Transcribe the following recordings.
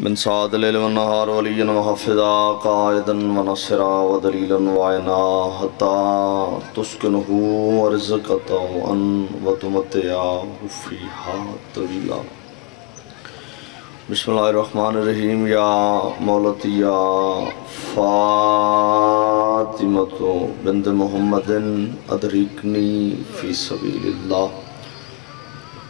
من سعد الليل والنهار وليا وحفظا قائدا ونصرا ودليلا وعينا حتى تسكنه ورزقا طوعا وتمتعه فيها طويلا. بسم اللہ الرحمن الرحیم. یا مولتی یا فاطمۃ بنت محمد ادرکنی فی سبیل اللہ.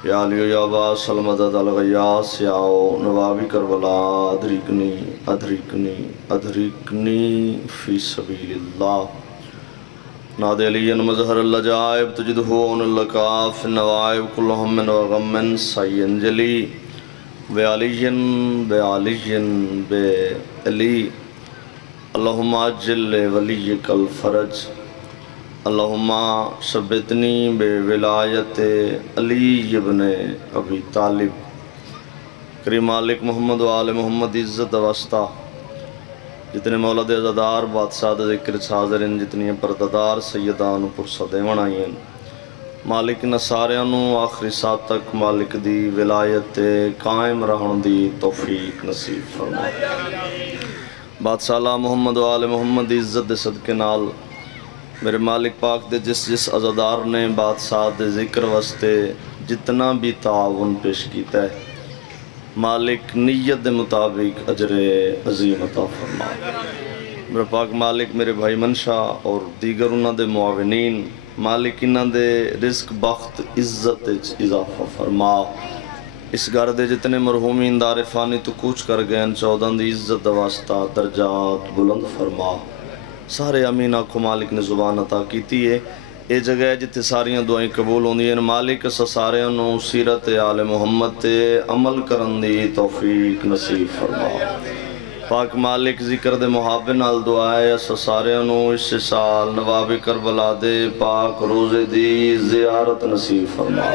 یا علی یا با سلمدد الغیاس یا نوابی کربلا ادرکنی ادرکنی ادرکنی فی سبیل اللہ. ناد علی مظہر اللجائب تجدہون اللکاف النوائب کل ہم وغم سین جلی بعلی بعلی اللہم عجل ولیک الفرج. اللہم ثبتنی بولایت علی ابن ابی طالب. کریم مالک محمد و آل محمد عزت واسطہ. جتنے مولد عزادار بادشاہ ذکر حاضرین، جتنی پردادار سیدان پرسہ دیون آئین، مالک نہ ساریانو آخری ساتھ تک مالک دی ولایت قائم رہن دی توفیق نصیب فرما. بادشاہ اللہ محمد و آل محمد عزت دے صدقے نال میرے مالک پاک دے جس عزادار نے بادشاہ دے ذکر واسطے جتنا بھی تعاون پیش کیتا ہے، مالک نیت دے مطابق اجر عظیم عطا فرما. میرے پاک مالک میرے بھائی منشا اور دیگر انہاں دے معاونین، مالک انہاں دے رزق بخت عزت اضافہ فرما. اس گھر دے جتنے مرحومین دار فانی تو کوچ کر گئے ان 14 دی عزت واسطہ درجات بلند فرما. سارے امین آنکھو مالک نے زبان عطا کیتی ہے. اے جگہ ہے جتے ساریاں دعائیں قبول ہوندی ہیں. مالک سارے انہوں سیرت آل محمد تے عمل کرن دی توفیق نصیب فرما. پاک مالک ذکر دے محابے نال دعائے سارے انہوں اس سال نواب کربلا دے پاک روزے دی زیارت نصیب فرما.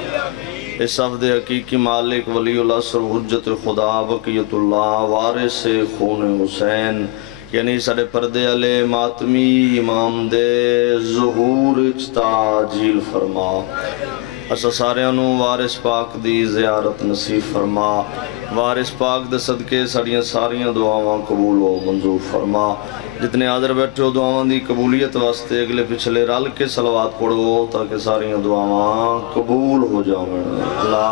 اس عفد حقیقی مالک ولی اللہ سر حجت خدا بقیت اللہ وارث خون حسین، یعنی سارے پردے علیہ ماتمی امام دے ظہور تاجیل فرما. اسا سارے انہوں وارث پاک دی زیارت نصیب فرما. وارث پاک دے صدقے ساریاں دعاواں قبول و منظور فرما. جتنے حاضر بیٹھے ہو دعاواں دی قبولیت واسطے اگلے پچھلے رل کے صلوات پڑھو تاکہ ساریاں دعاواں قبول ہو جاؤں. اللہ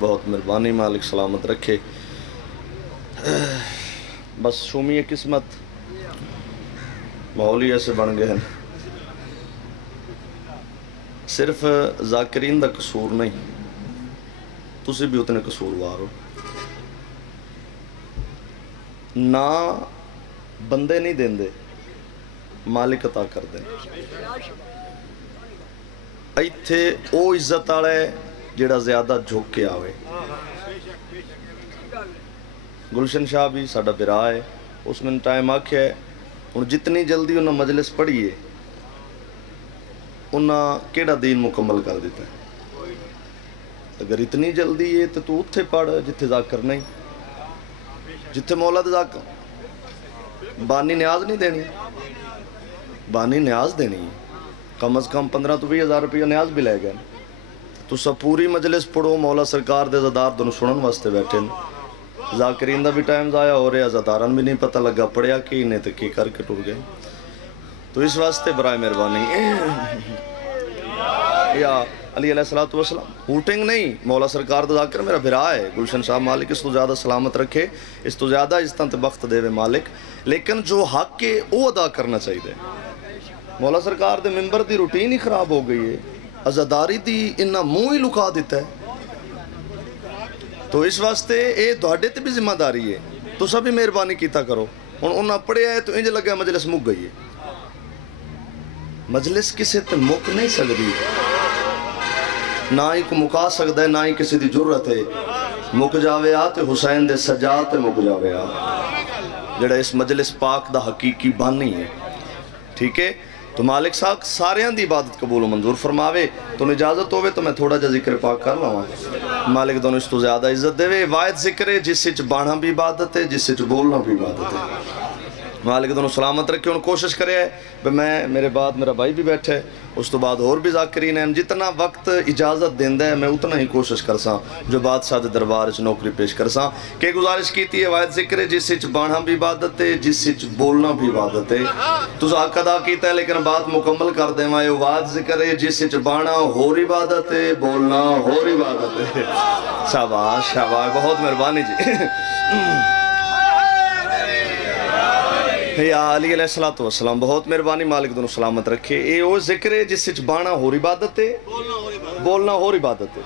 بہت مہربانی، مالک سلامت رکھے. بس شومی قسمت ماحول ہی ایسے بن گئے ہیں. صرف ذاکرین دا قصور نہیں، تسی بھی اتنے قصوروار ہو. نہ بندے نہیں دیں دے، مالک عطا کر دیں. ایتھے او عزت آڑے جڑا زیادہ جھوک کے آوے. گلشن شاہ بھی ساڑا برا ہے، اس میں ٹائم آکھیا ہے اور جتنی جلدی انہاں مجلس پڑھیے انہاں کیڑا دین مکمل کر دیتا ہے. اگر اتنی جلدی ہے تو اتھے پڑھ جتھے ذاکر نہیں، جتھے مولد ذاکر. بانی نیاز نہیں دینی، بانی نیاز دینی ہے. کم از کم 15 تو 20 ہزار روپیہ نیاز بھی لے گئے. تو سب پوری مجلس پڑھو، مولا سرکار دے عزادار دونوں سنن واسطے بیٹھے. ذاکرین دا بھی ٹائم ضائع ہو رہے، عزاداران بھی نہیں پتہ لگا پڑھیا کہ انہیں تو کی کر کے ٹور گئے. تو اس واسطے برائے مہربانی یا علی علیہ السلام ہوٹنگ نہیں. مولا سرکار دا ذاکر میرا بھرا ہے. گلشن صاحب مالک اس تو زیادہ سلامت رکھے، اس تو زیادہ عزتاں تے وقت دے مالک. لیکن جو حق ہے وہ ادا کرنا چاہیے. مولا سرکار دے ممبر دی روٹین ہی خراب ہو گئی ہے. عزاداری دی انہا منہ ہی لکھا دیتا ہے. تو اس واسطے اے دوڑے تے بھی ذمہ داری ہے. تو سب ہی مہربانی کیتا کرو. انہاں پڑھے آئے تو انج لگا مجلس مک گئی ہے. مجلس کسے تے مک نہیں سکتی، نہ ہی کو مکا سکتا ہے، نہ ہی کسی دی جرت ہے. مک جاوے آتے حسین دے سجاد تے مک جاوے آ، جڑا اس مجلس پاک دا حقیقی بانی ہے. ٹھیک ہے؟ تو مالک صاحب ساریاں دی عبادت قبول و منظور فرماوے. تو اجازت ہوئے تو میں تھوڑا جا ذکر پاک کر لوں. مالک دونوں اس تو زیادہ عزت دے. واحد ذکر ہے جس سے بانا بھی عبادت ہے، جس سے بولنا بھی عبادت ہے. مالک دونوں سلامت رکھے. ہوں کوشش کرے ہے میں میرے بعد میرا بھائی بھی بیٹھے اس تو بعد اور بھی ذاکرین ہیں, جتنا وقت اجازت دیندہ ہے میں اتنا ہی کوشش کرساں جو بادشاہ دے دربار وچ نوکری پیش کرساں. کہ گزارش کیتی ہے واحد ذکر ہے جس وچ بانا بھی عبادت ہے, جس وچ بولنا بھی عبادت ہے. تو حق ادا کیتا ہے لیکن بات مکمل کر دیں یہ واحد ذکر ہے جس وچ بانا ہور عبادت ہے, بولنا ہور عبادت ہے. شاباش شاباش, بہت مہربانی جی. یا علی علیہ السلام, بہت مہربانی, مالک دونوں سلامت رکھے. اے وہ ذکر ہے جس وچ بانا ہور عبادت ہے, بولنا ہور عبادت ہے.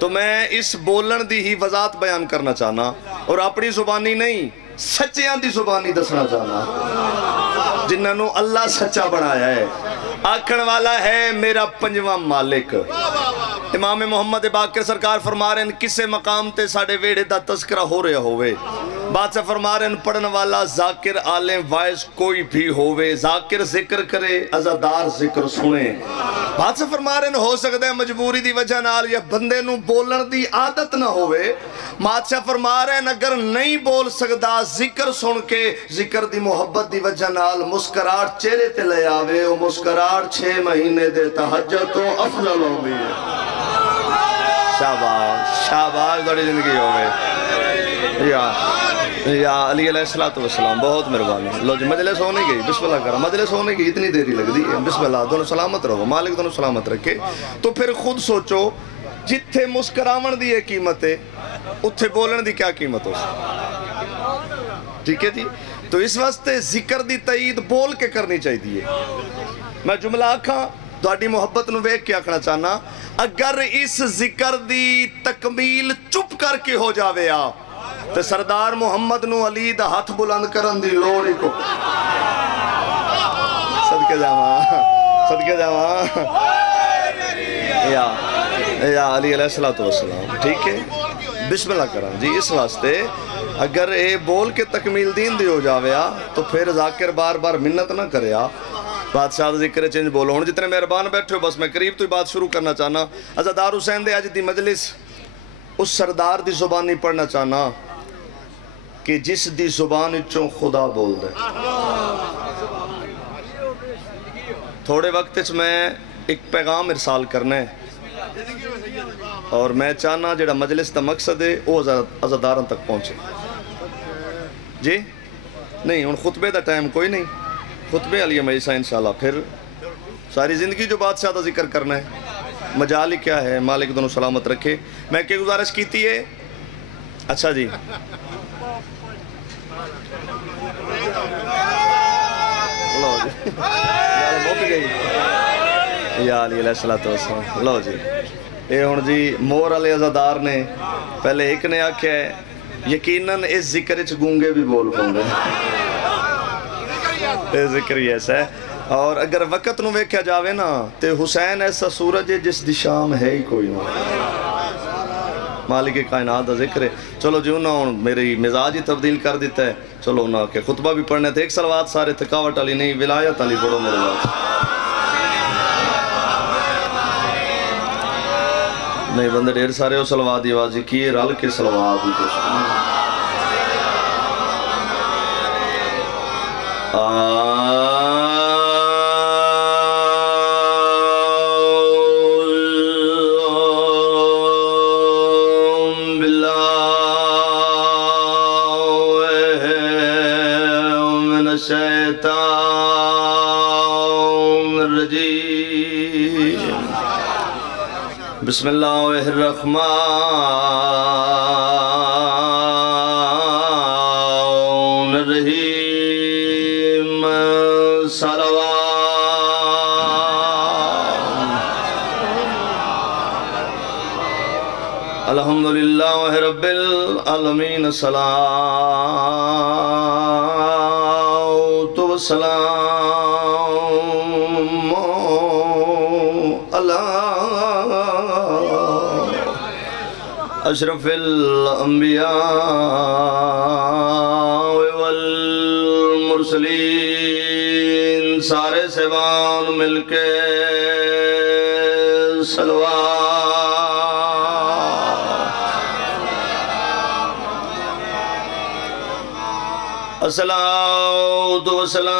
تو میں اس بولن دی ہی وضاحت بیان کرنا چاہنا اور اپنی زبانی نہیں سچیاں دی زبانی دسنا چاہنا جنہوں اللہ سچا بنایا ہے. آکھن والا ہے میرا پنجواں مالک. امام محمد باقر سرکار فرما رہے ہیں کسے مقام تے ساڑھے ویڑے دا تذکرہ ہو رہے ہوئے. بادشاہ فرما رہے ہیں پڑھن والا ذاکر عالم وائز کوئی بھی ہوئے, ذاکر ذکر کرے عزادار ذکر سنے. بادشاہ فرما رہے ہیں ہو سکتا ہے مجبوری دی وجہ نال یا بندے نو بولن دی عادت نہ ہوئے. بادشاہ فرما رہے ہیں اگر نہیں بول سکتا ذکر سن کے ذکر دی محبت دی وجہ نال مسکراہٹ چہرے تے لے آوے, وہ مسکراہٹ 6 مہینے دے تہجد تو افضل ہوگی. شاباش شاباش بڑی زندگی ہوئے. یا علی علیہ السلام, بہت مہربانی. لو جی مجلس ہونے گئی, بسم اللہ کرا, مجلس ہونے گئی اتنی دیری لگ دی ہے. بسم اللہ, دونوں سلامت رہو, مالک دونوں سلامت رکھے. تو پھر خود سوچو جتھے مسکراون دی قیمت ہے اتھے بولن دی کیا قیمت ہو سکتی. ٹھیک ہے جی. تو اس واسطے ذکر دی تائید بول کے کرنی چاہیے. میں جملہ آکھاں تہاڈی محبت نو ویکھ کے آکھنا چاہنا اگر اس ذکر دی تکمیل چپ کر کے ہو جاوے آ تو سردار محمد نو علی دا ہاتھ بلند کرن دی لوڑی کو. صدقے جاواں صدقے جاواں یا علی علیہ السلام. ٹھیک ہے بسم اللہ کرن جی. اس واسطے اگر اے بول کے تکمیل دین دی ہو جاوے آ تو پھر ذاکر بار بار منت نہ کرے آ. بادشاہ ذکر چینج بولو. ہوں جتنے مہربان بیٹھے ہو بس میں قریب تو ہی بات شروع کرنا چاہنا. عزادار حسین دے آج دی مجلس اس سردار دی زبانی پڑھنا چاہنا کہ جس دی زبان چوں خدا بول دے. تھوڑے وقت میں ایک پیغام ارسال کرنا ہے اور میں چاہنا جڑا مجلس دا مقصد ہے وہ عزاداراں تک پہنچے. جی نہیں ہوں خطبے دا ٹائم کوئی نہیں, خطبے علی مجلسہ انشاءاللہ پھر ساری زندگی جو بادشاہ دا ذکر کرنا ہے. مجال ہی کیا ہے, مالک دونوں سلامت رکھے. میں کہ گزارش کیتی ہے. اچھا جی یا علی علیہ السلام. لو جی اے ہون جی مور علی عزادار نے پہلے ایک نے آکھیا ہے یقیناً اس ذکر چ گونگے بھی بول پاؤں گے. اے ذکر ہی ایسا ہے. اور اگر وقت نو ویکھیا جاوے نا تے حسین ایسا سورج ہے جس دی شام ہے ہی کوئی نہ. مالک کائنات دا ذکر ہے. چلو جی انہوں میری مزاج ہی تبدیل کر دیتا ہے. چلو انہوں کے خطبہ بھی پڑھنے تھے. ایک صلوات سارے تھکاوٹ علی نہیں ولایت علی پڑھو میرے بات. نہیں بندے ڈھیر سارے ہو صلوات دی آوازی کیے رل کے صلوات دی کوشش. بسم اللہ الرحمن الرحیم. صلوات الحمدللہ رب العالمین. صلاۃ والسلام علی اشرف الانبیاء والمرسلین. سارے سیوان مل کے صلوات. الصلاة والسلام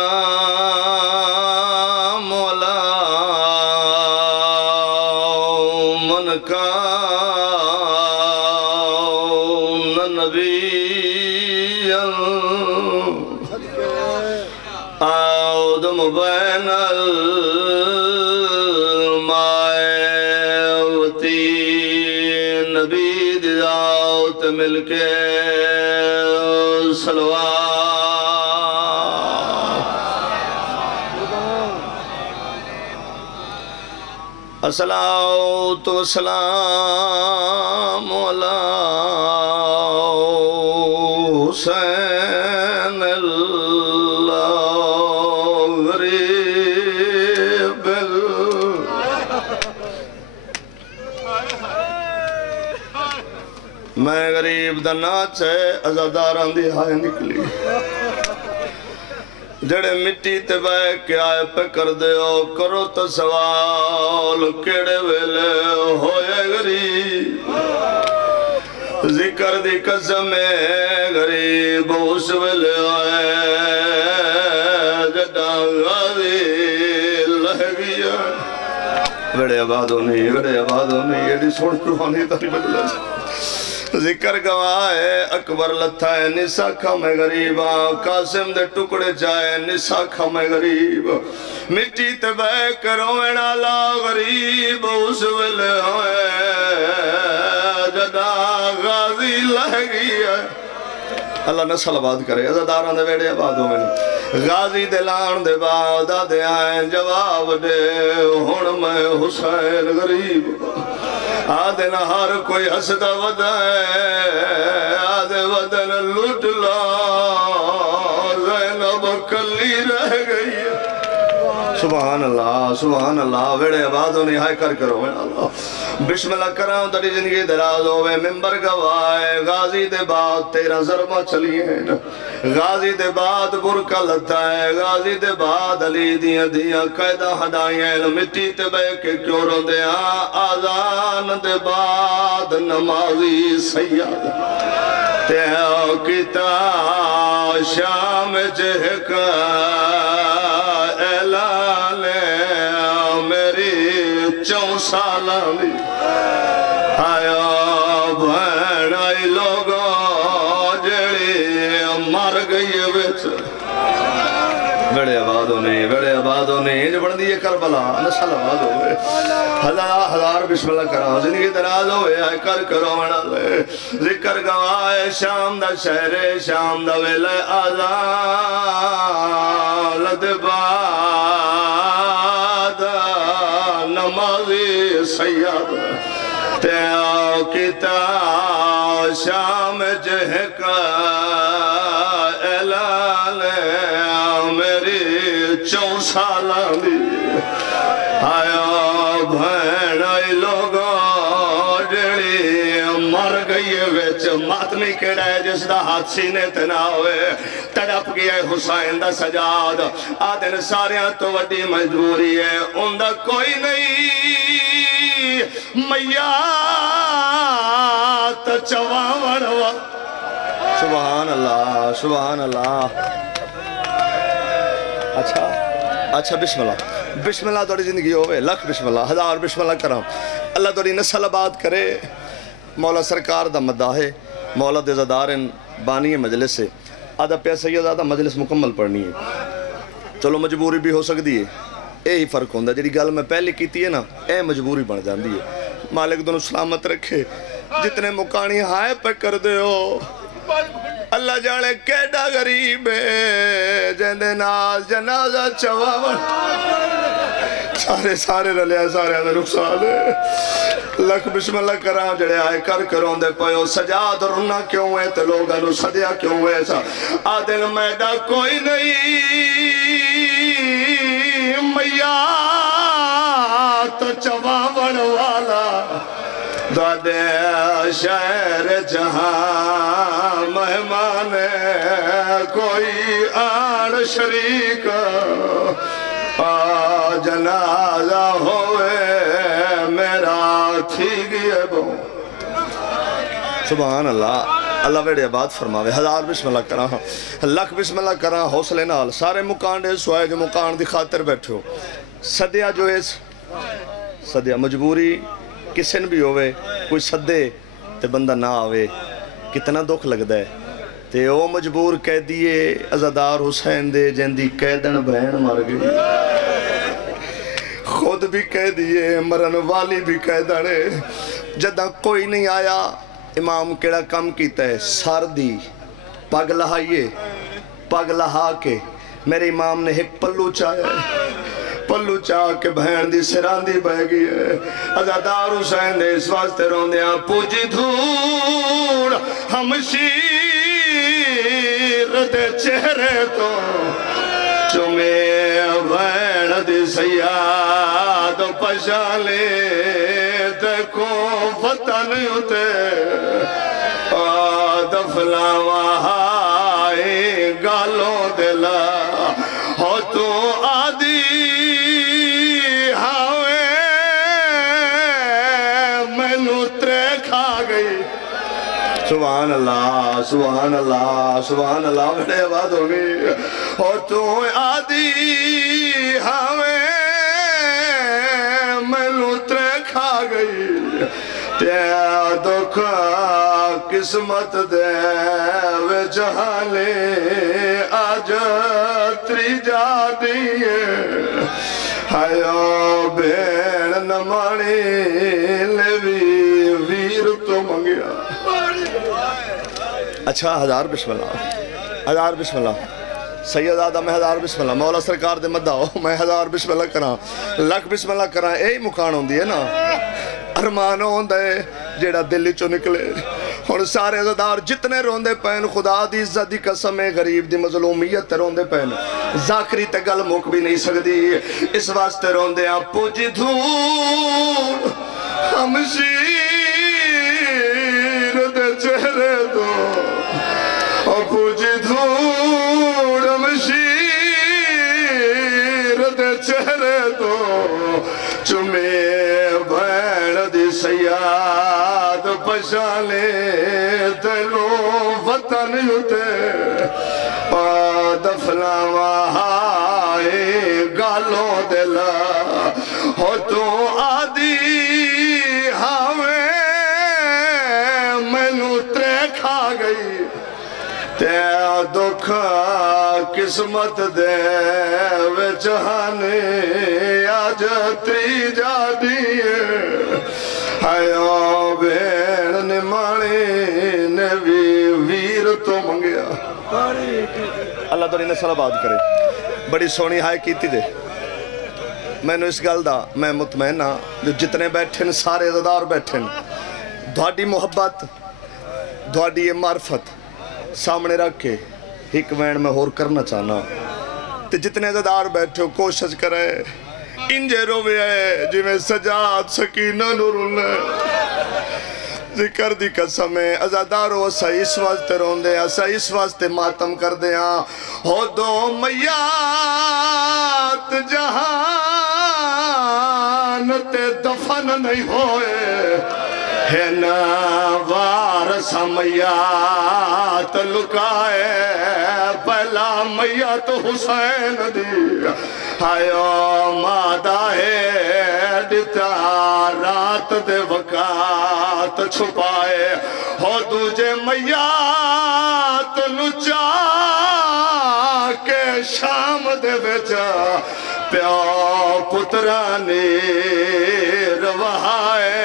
على من كان نبيا آدم بين الماء والطين نبی دعوت مل کے صلوات الصلاة والسلام على حسين الغريب میں غریب دا ناچ ہے ازاداراں دی ہائے نکلی جڑے مٹی تے بے کے آئے پہ کر دے او کرو تو سوال کیڑے ویلے ہوئے غریب ذکر دی قسم غریب اس ویلے آئے جڑا غازی لہ گیا بڑے آبادوں نہیں یہ سوڑ پروانی تاری بدلہ ذکر گواہ ہے اکبر لتھا ہے نسا کھمے غریبا قاسم دے ٹکڑے جائے نسا کھمے غریب مٹی تے بے کروینا لا غریب اس ویلے ہوئے جدا غازی لہ گیا اللہ نسل آباد کرے ازاداراں دے ویڑے آبادوں میں غازی دے لان دے بعد آدھے آئیں جواب دے ہون میں حسین غریب آدھے نہ ہر کوئی حسدہ ودا ہے آدھے ودن لٹ لا زینب کلی رہ گئی سبحان اللہ ویڑے آبادوں نے ہائے کر کرو اللہ بسم اللہ کراؤں تری زندگی دراز ہوئے ممبر گوائے غازی دے بعد 13 ضربہ چلی ہیں غازی دے بعد برکہ لتا ہے غازی دے بعد علی دیاں قیدہ ہڈائیں مٹی تے بے کے کیوں رو دے آزان دے بعد نمازی سید تے کتا شام جہکا اعلان میری 4 سالان دی آیا بہن آئی لوگوں جڑی مر گئی ویچ بڑے آبادوں نے جو بڑھ دیئے کربلا نسل آباد ہوئے ہزار بسم اللہ کراؤں زندگی دراز ہوئے آئے کر کرو منا لے ذکر گواہ شام دا شہر شام دا ویلے آزان دے بعد نمازی سید تیاؤ کتا شام جہکا اعلان میری 4 سالان دی آیا بھین آئی لوگوں جڑی مر گئی ویچ ماتمی کیڑا ہے جس دا ہاتھ سینے تنا ہوئے تڑپ گیا حسین دا سجاد آدھن ساریاں تو وڈی مجبوری ہے ان دا کوئی نہیں میات چواون وا سبحان اللہ اچھا بسم اللہ توڑی زندگی ہوئے لکھ بسم اللہ ہزار بسم اللہ کرام اللہ توڑی نسل آباد کرے مولا سرکار دا مدہ ہے مولا دے زدارن بانی مجلس سے آدھا پیسہ یہ زیادہ مجلس مکمل پڑھنی ہے چلو مجبوری بھی ہو سکتی ہے اے ہی فرق ہوندہ جڑی گل میں پہلے کیتی ہے نا اے مجبوری بڑھ جاندی ہے مالک دونوں سلامت رکھے جتنے مکانی ہائے پہ کر دے ہو اللہ جانے کیڑا غریب ہے جندے نال جنازہ چواون سارے رلے ہیں سارے آدھے رخصاد ہے لکھ بسم اللہ کراں جڑے آئے کر کروں دے پہو سجاد رنا کیوں ہے تے لوگاں نو صدیہ کیوں ہے ایسا آدھن میڈا کوئی نہیں میات چواون والا دادے شہر جہاں مہمان کوئی آن شریک جنازہ ہوئے میرا تھی گئے بہن سبحان اللہ اللہ ویڑے آباد فرماوے. 1000 بسم اللہ کراں, لکھ بسم اللہ کراں. حوصلے نال سارے مکان دے سوائے جو مکان دی خاطر بیٹھو. صدیہ جو ہے صدیہ مجبوری کسن بھی ہوئے, کوئی صدے تے بندہ نہ آوے کتنا دکھ لگتا ہے. تے او مجبور کہہ دیئے عزادار حسین دے جندی قیدن بہن مر گئی, خود بھی کہہ دیئے مرن والی بھی کہہ دڑے. جدہ کوئی نہیں آیا امام کیڑا کم کیتا ہے, سار دی پگ لہائیے, پگ لہا کے میرے امام نے ایک پلو چاہیا ہے, پلو چاہ کے بہن دی سران دی بہ گئی ہے. عزادار حسین نے اس واسطے رون دیا پوجی دھوڑ ہم شیر دے چہرے تو چمے بہن دی سیاد پشالے دیکھو وطن ہوتے دفلا وہائی گالوں دلا ہو تو آدھی ہاوے میں نوترے کھا گئی. سبحان اللہ سبحان اللہ سبحان اللہ بڑے بات ہوگی. ہو تو آدھی ہاوے میں نوترے کھا گئی. تیرا دکھ قسمت دے وے جہانے آج تری جا دیئے. ہائیو بین نمانی لیوی ویر تو منگیا. اچھا 1000 بسم اللہ 1000 بسم اللہ. سید آدھا میں 1000 بسم اللہ. مولا سرکار دے مدہ ہو میں 1000 بسم اللہ کراں, لکھ بسم اللہ کراں. ایہی مکان ہوں دیئے نا, ارمان ہوں دے جیڑا دلی چو نکلے. اور سارے عزادار جتنے روندے پہن خدا دی عزت دی قسم غریب دی مظلومیت روندے پہن ذاکری تے گل مک بھی نہیں سکتی. اس واسطے روندے ہیں پوجی دھوڑ ہم شیر دے چہرے تو, اور پوجی دھوڑ ہم شیر دے چہرے تو چمے بہن دی سیاد پشالے دلو وطن ہوتے دفلا وہائی گالوں دلا. ہو تو آدھی ہاوے میں نوترے کھا گئی. تیرا دکھ قسمت دے وے جہانے آج تری جا دیئے. ہائیو بین نمانے نے ویر تو منگیا. اللہ تو انہیں صلاح بات کرے. بڑی سونی ہائے کیتی دے. میں نے اس گل دا میں مطمئن ہاں جو جتنے بیٹھن سارے عزادار بیٹھن دھاڑی محبت دھاڑی یہ معرفت سامنے رکھ کے ایک وین میں ہور کرنا چاہنا. تے جتنے عزادار بیٹھو کوشش کرے انجے روے ہے جی میں سجاد سکینہ نورن ذکر دی قسم ہے. عزادارو اسا اس واسطے رون دے, اسا اس واسطے ماتم کر دے ہاں. ہو دو میات جہان تے دفن نہیں ہوئے ہے نا وارث میات لکائے پہلا میات حسین دی. ہائیو مادہ ہے دیتا رات دے وقات چھپائے. ہو دوجے میات نچا کے شام دے وچا پیو پترانی روائے.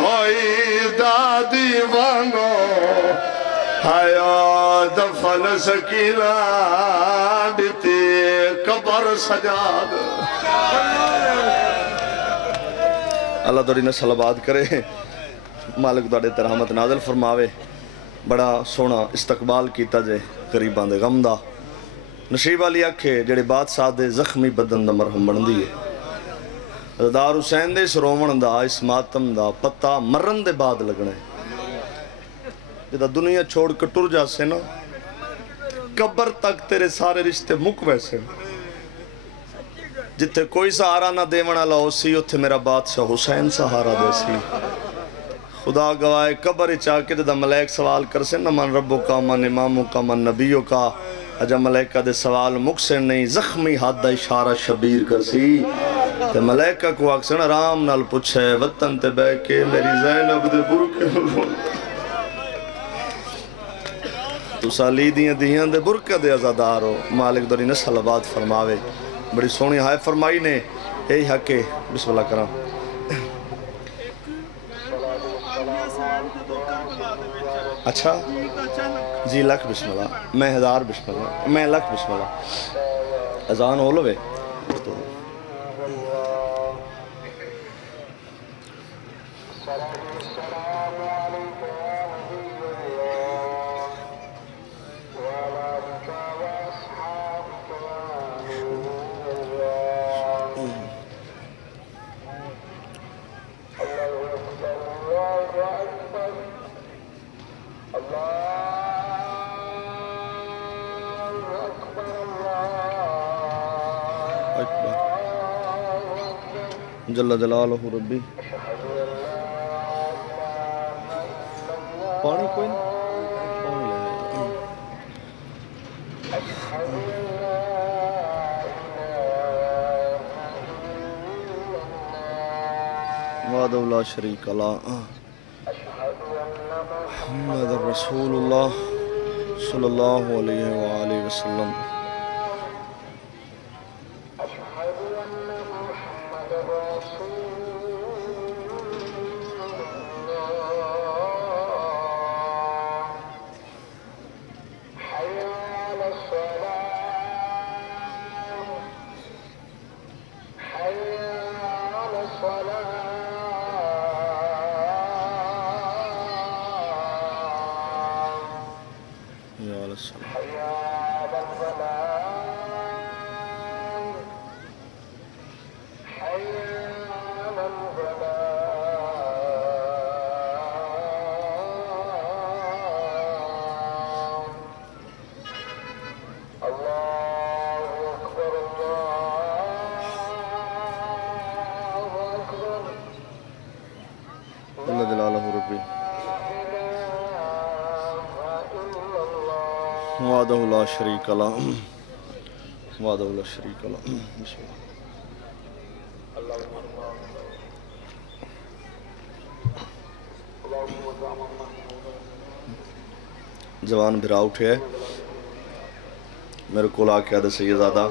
ہوئی دادی وانگو ہائیو دفن سکینہ دیتی قبر سجاد. اللہ دوری نے صلوات کرے. مالک دوڑے ترحمت نازل فرماوے. بڑا سونا استقبال کیتا جے غریبان دے غم دا. نشیب والی اکھے جڑے بادشاہ دے زخمی بدن دا مرہم بن دیئے. عزادار حسین دے اس رومن دا اس ماتم دا پتہ مرن دے بعد لگنے. جدہ دنیا چھوڑ کے ٹر جا سے نا قبر تک تیرے سارے رشتے مک ویسے. جتے کوئی سہارا نہ دے ونا لاؤ سی اتھے میرا بادشاہ حسین سہارا دے سی. خدا گواہ قبر چاکے دا ملیک سوال کرسے نہ من ربو کا من امامو کا من نبیو کا اجا ملیکہ دے سوال مکسن نہیں زخمی ہاتھ دا اشارہ شبیر کرسی تے ملیکہ کو اکسن آرام نال پوچھے وطن تے بے کے میری زینب دے برکے تو سالی دیاں دے برکے دے ازادار ہو مالک دوری نسل آباد فرماوے بڑی سونی ہائے فرمائی نے یہی حق ہے بسم اللہ کرام اچھا جی لکھ بسم اللہ میں ہزار بسم اللہ میں لکھ بسم اللہ اذان ہو لوے جل جلالہ ربی پانی کوئی نہیں وحدہ لا شریک لا محمد رسول اللہ صلی اللہ علیہ وآلہ وسلم وحدہ لا شریک لا وحدہ لا شریک لا بسم اللہ جوان بھرا اٹھے میرے کو لا کے آدھے سیدزادہ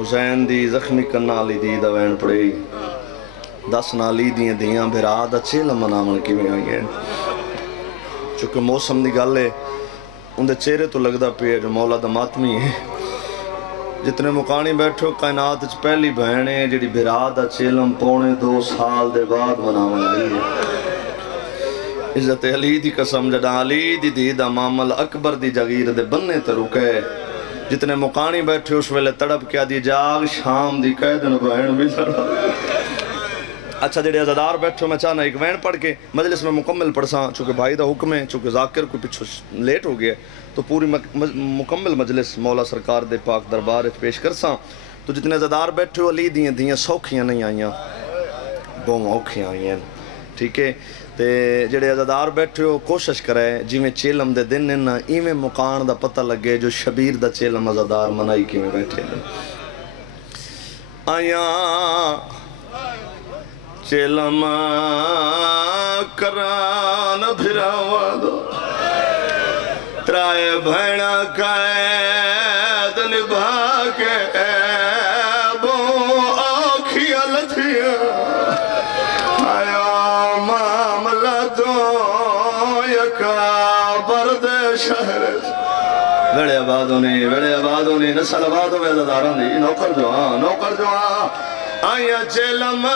حسین دی زخمی کنالی دی دوین پڑے 10 نالی دیاں بھرا دا چیل منامن کی میں آئی ہیں چونکہ موسم دی گل ہے ان دے چہرے تو لگدا پیا جو مولا دا ماتمی ہے جتنے مقانی بیٹھو کائنات اچھ پہلی بہنے جڑی بھرا دا چیلم پونے 2 سال دے بعد منامن آئی ہے عزت علی دی قسم جڑا علی دی دا مامل اکبر دی جگیر دے بننے تے رکے جتنے مقانی بیٹھے اس ویلے تڑپ کیا دی جاگ شام دی قیدن بہن بھی لڑا اچھا جڑے عزادار بیٹھو میں چاہنا ایک وین پڑھ کے مجلس میں مکمل پڑھساں چونکہ بھائی دا حکم ہے چونکہ ذاکر کو پچھو لیٹ ہو گیا تو پوری مکمل مجلس مولا سرکار دے پاک دربار پیش کرساں تو جتنے عزادار بیٹھے ہو علی دیاں سوکھیاں نہیں آئیاں بہت اوکھیاں آئیاں ٹھیک ہے تے جڑے عزادار بیٹھے ہو کوشش کرے جی میں چیلم دے دن نا ایویں مکان دا پتہ لگے جو شبیر دا چیلم عزادار منائی کی میں بیٹھے آیاں چیلم کران بھراوا دو ترائے بھیڑا قید نبھا کے بو آکھیاں لتھیاں آیا معاملہ تو یکا برد شہر ویڑے آبادوں نے نسل آبادوں میں عزاداران دی نوکر جو آیا چیلم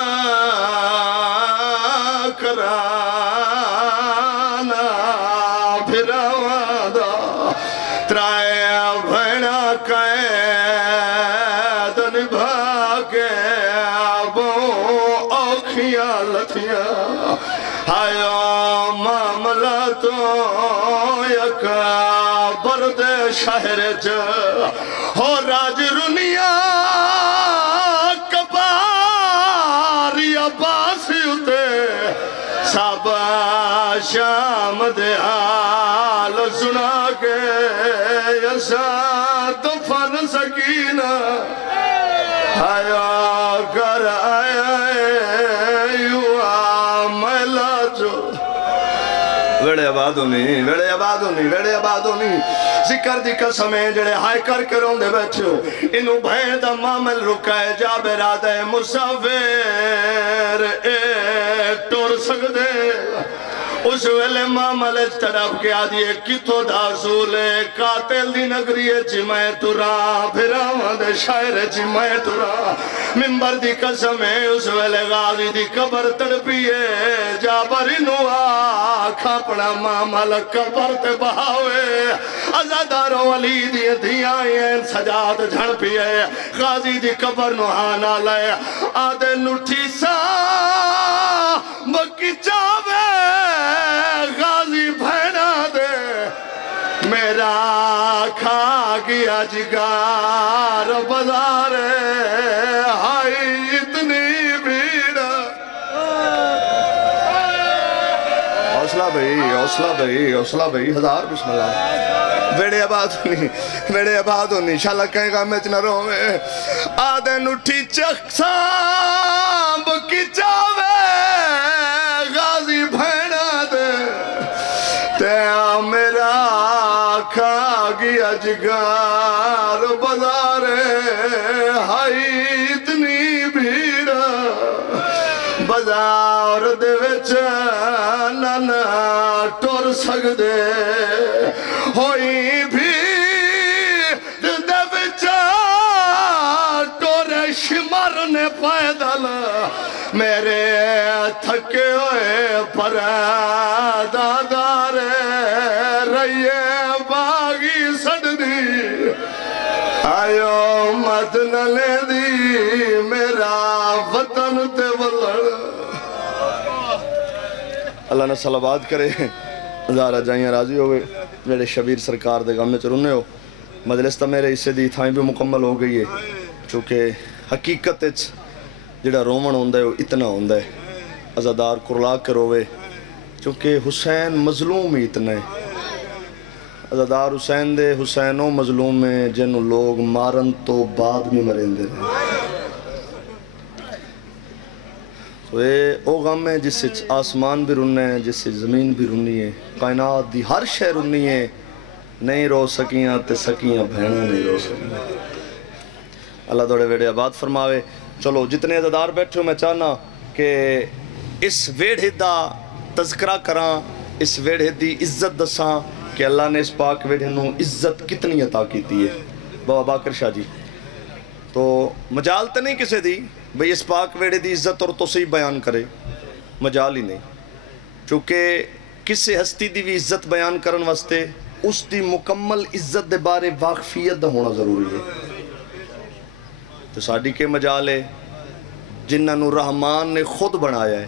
کرانا بھراوا دا ترائے بھیڑا قید نبھا کے بو اوکھیاں لتھیاں آیا معاملہ تو یکا برد شہر جو ہو راج رنیا کباری عباسی اتے سابا شام دے حال سنا کے یسا تو فن سکینہ آیا کر آیا یوں آملہ جو ویڑے آباد ہونی ویڑے آباد ہونی ویڑے آباد ہونی ذکر دی قسمیں جڑے ہائے کر کے روندے بیٹھے ہو انہوں بھین دا معامل رکائے جا برادہ مسافر ٹور سکدے اس ویلے معامل طرف کے آدھیے کتو دا سولے قاتل دی نگری چمائے تورا پھراواں دے شاعر چمائے تورا ممبر دی قسمیں اس ویلے غازی دی قبر تڑپیے جابر انہوں کھاپڑا معامل قبر تے بہاوے ازاداروں علی دی دھیاں سجاد جھڑ پیے غازی دی قبر نوہانا لے آدھے نٹھی سا مکی چاوے غازی بھینا دے میرا کھا گیا جگار بزارے ہائی اتنی بھیڑ حوصلہ بھئی حوصلہ بھئی حوصلہ بھئی ہزار بسم اللہ ویڑے آباد ہونی انشاءاللہ کہیں گا میں چنہ روے آدھے نٹھی چک سامب کی چاوے غازی بھینا دے تیاں میرا کھا گیا جگار بزارے ہائی اتنی بھیڑ بزار دے وچ نانا ٹور سکدے ہوئی بھی دے وچ ٹور شمرنے پیدل میرے تھکے ہوئے پر دادارے رہیے باغی سڑ دی آئیو مدن لے دی میرا وطن تے ولڑ اللہ نے صلوات کرے ہزارہ جائیاں راضی ہوئے میرے شبیر سرکار دے غم میں چرونے ہو مجلس تا میرے اسے دی تھائیں بھی مکمل ہو گئی ہے چونکہ حقیقت جڑا رومن ہوندہ ہے وہ اتنا ہوندہ ہے ازادار کرلا کے روے چونکہ حسین مظلوم ہی اتنا ہے ازادار حسین دے حسینوں مظلوم میں جنہوں لوگ مارن تو بعد میں مرین دے رہے تو یہ او غم ہے جس سے آسمان بھی رننے ہیں جس سے زمین بھی رننی ہے کائنات دی ہر شے رننی ہے نہیں رو سکیاں تے سکیاں بہنیں نہیں رو سکیاں اللہ دوڑے ویڑے آباد فرماوے چلو جتنے عزادار بیٹھے ہو میں چاہنا کہ اس ویڑے دا تذکرہ کراں اس ویڑے دی عزت دساں کہ اللہ نے اس پاک ویڑے نو عزت کتنی عطا کیتی ہے بابا باکر شاہ جی تو مجال تے نہیں کسے دی بھئی اس پاک ویڑے دی عزت اور توسیع بیان کرے مجال ہی نہیں چونکہ کسے ہستی دی بھی عزت بیان کرن واسطے اس دی مکمل عزت دے بارے واقفیت دا ہونا ضروری ہے تو ساڑھی کے مجال ہے جنہاں رحمان نے خود بنایا ہے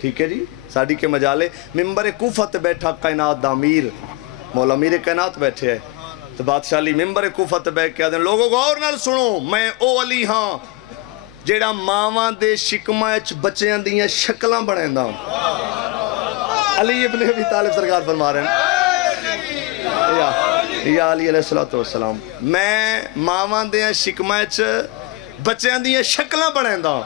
ٹھیک ہے جی ساڑھی کے مجال ہے ممبر کوفہ تے بیٹھا کائنات دا امیر مولا امیر کائنات بیٹھے ہے تو بادشاہ علی ممبر کوفہ تے بیٹھ کے آدھیں لوگوں غور نال سنو میں او علی ہاں جیڑا ماواں دے شکمہ اچ بچیاں دیاں شکلاں بڑھیں دا علی ابن ابی طالب سرکار فرما رہے ہیں یا علی علیہ السلام میں ماواں دیاں شکمہ اچ بچیاں دیاں شکلاں بڑھیں دا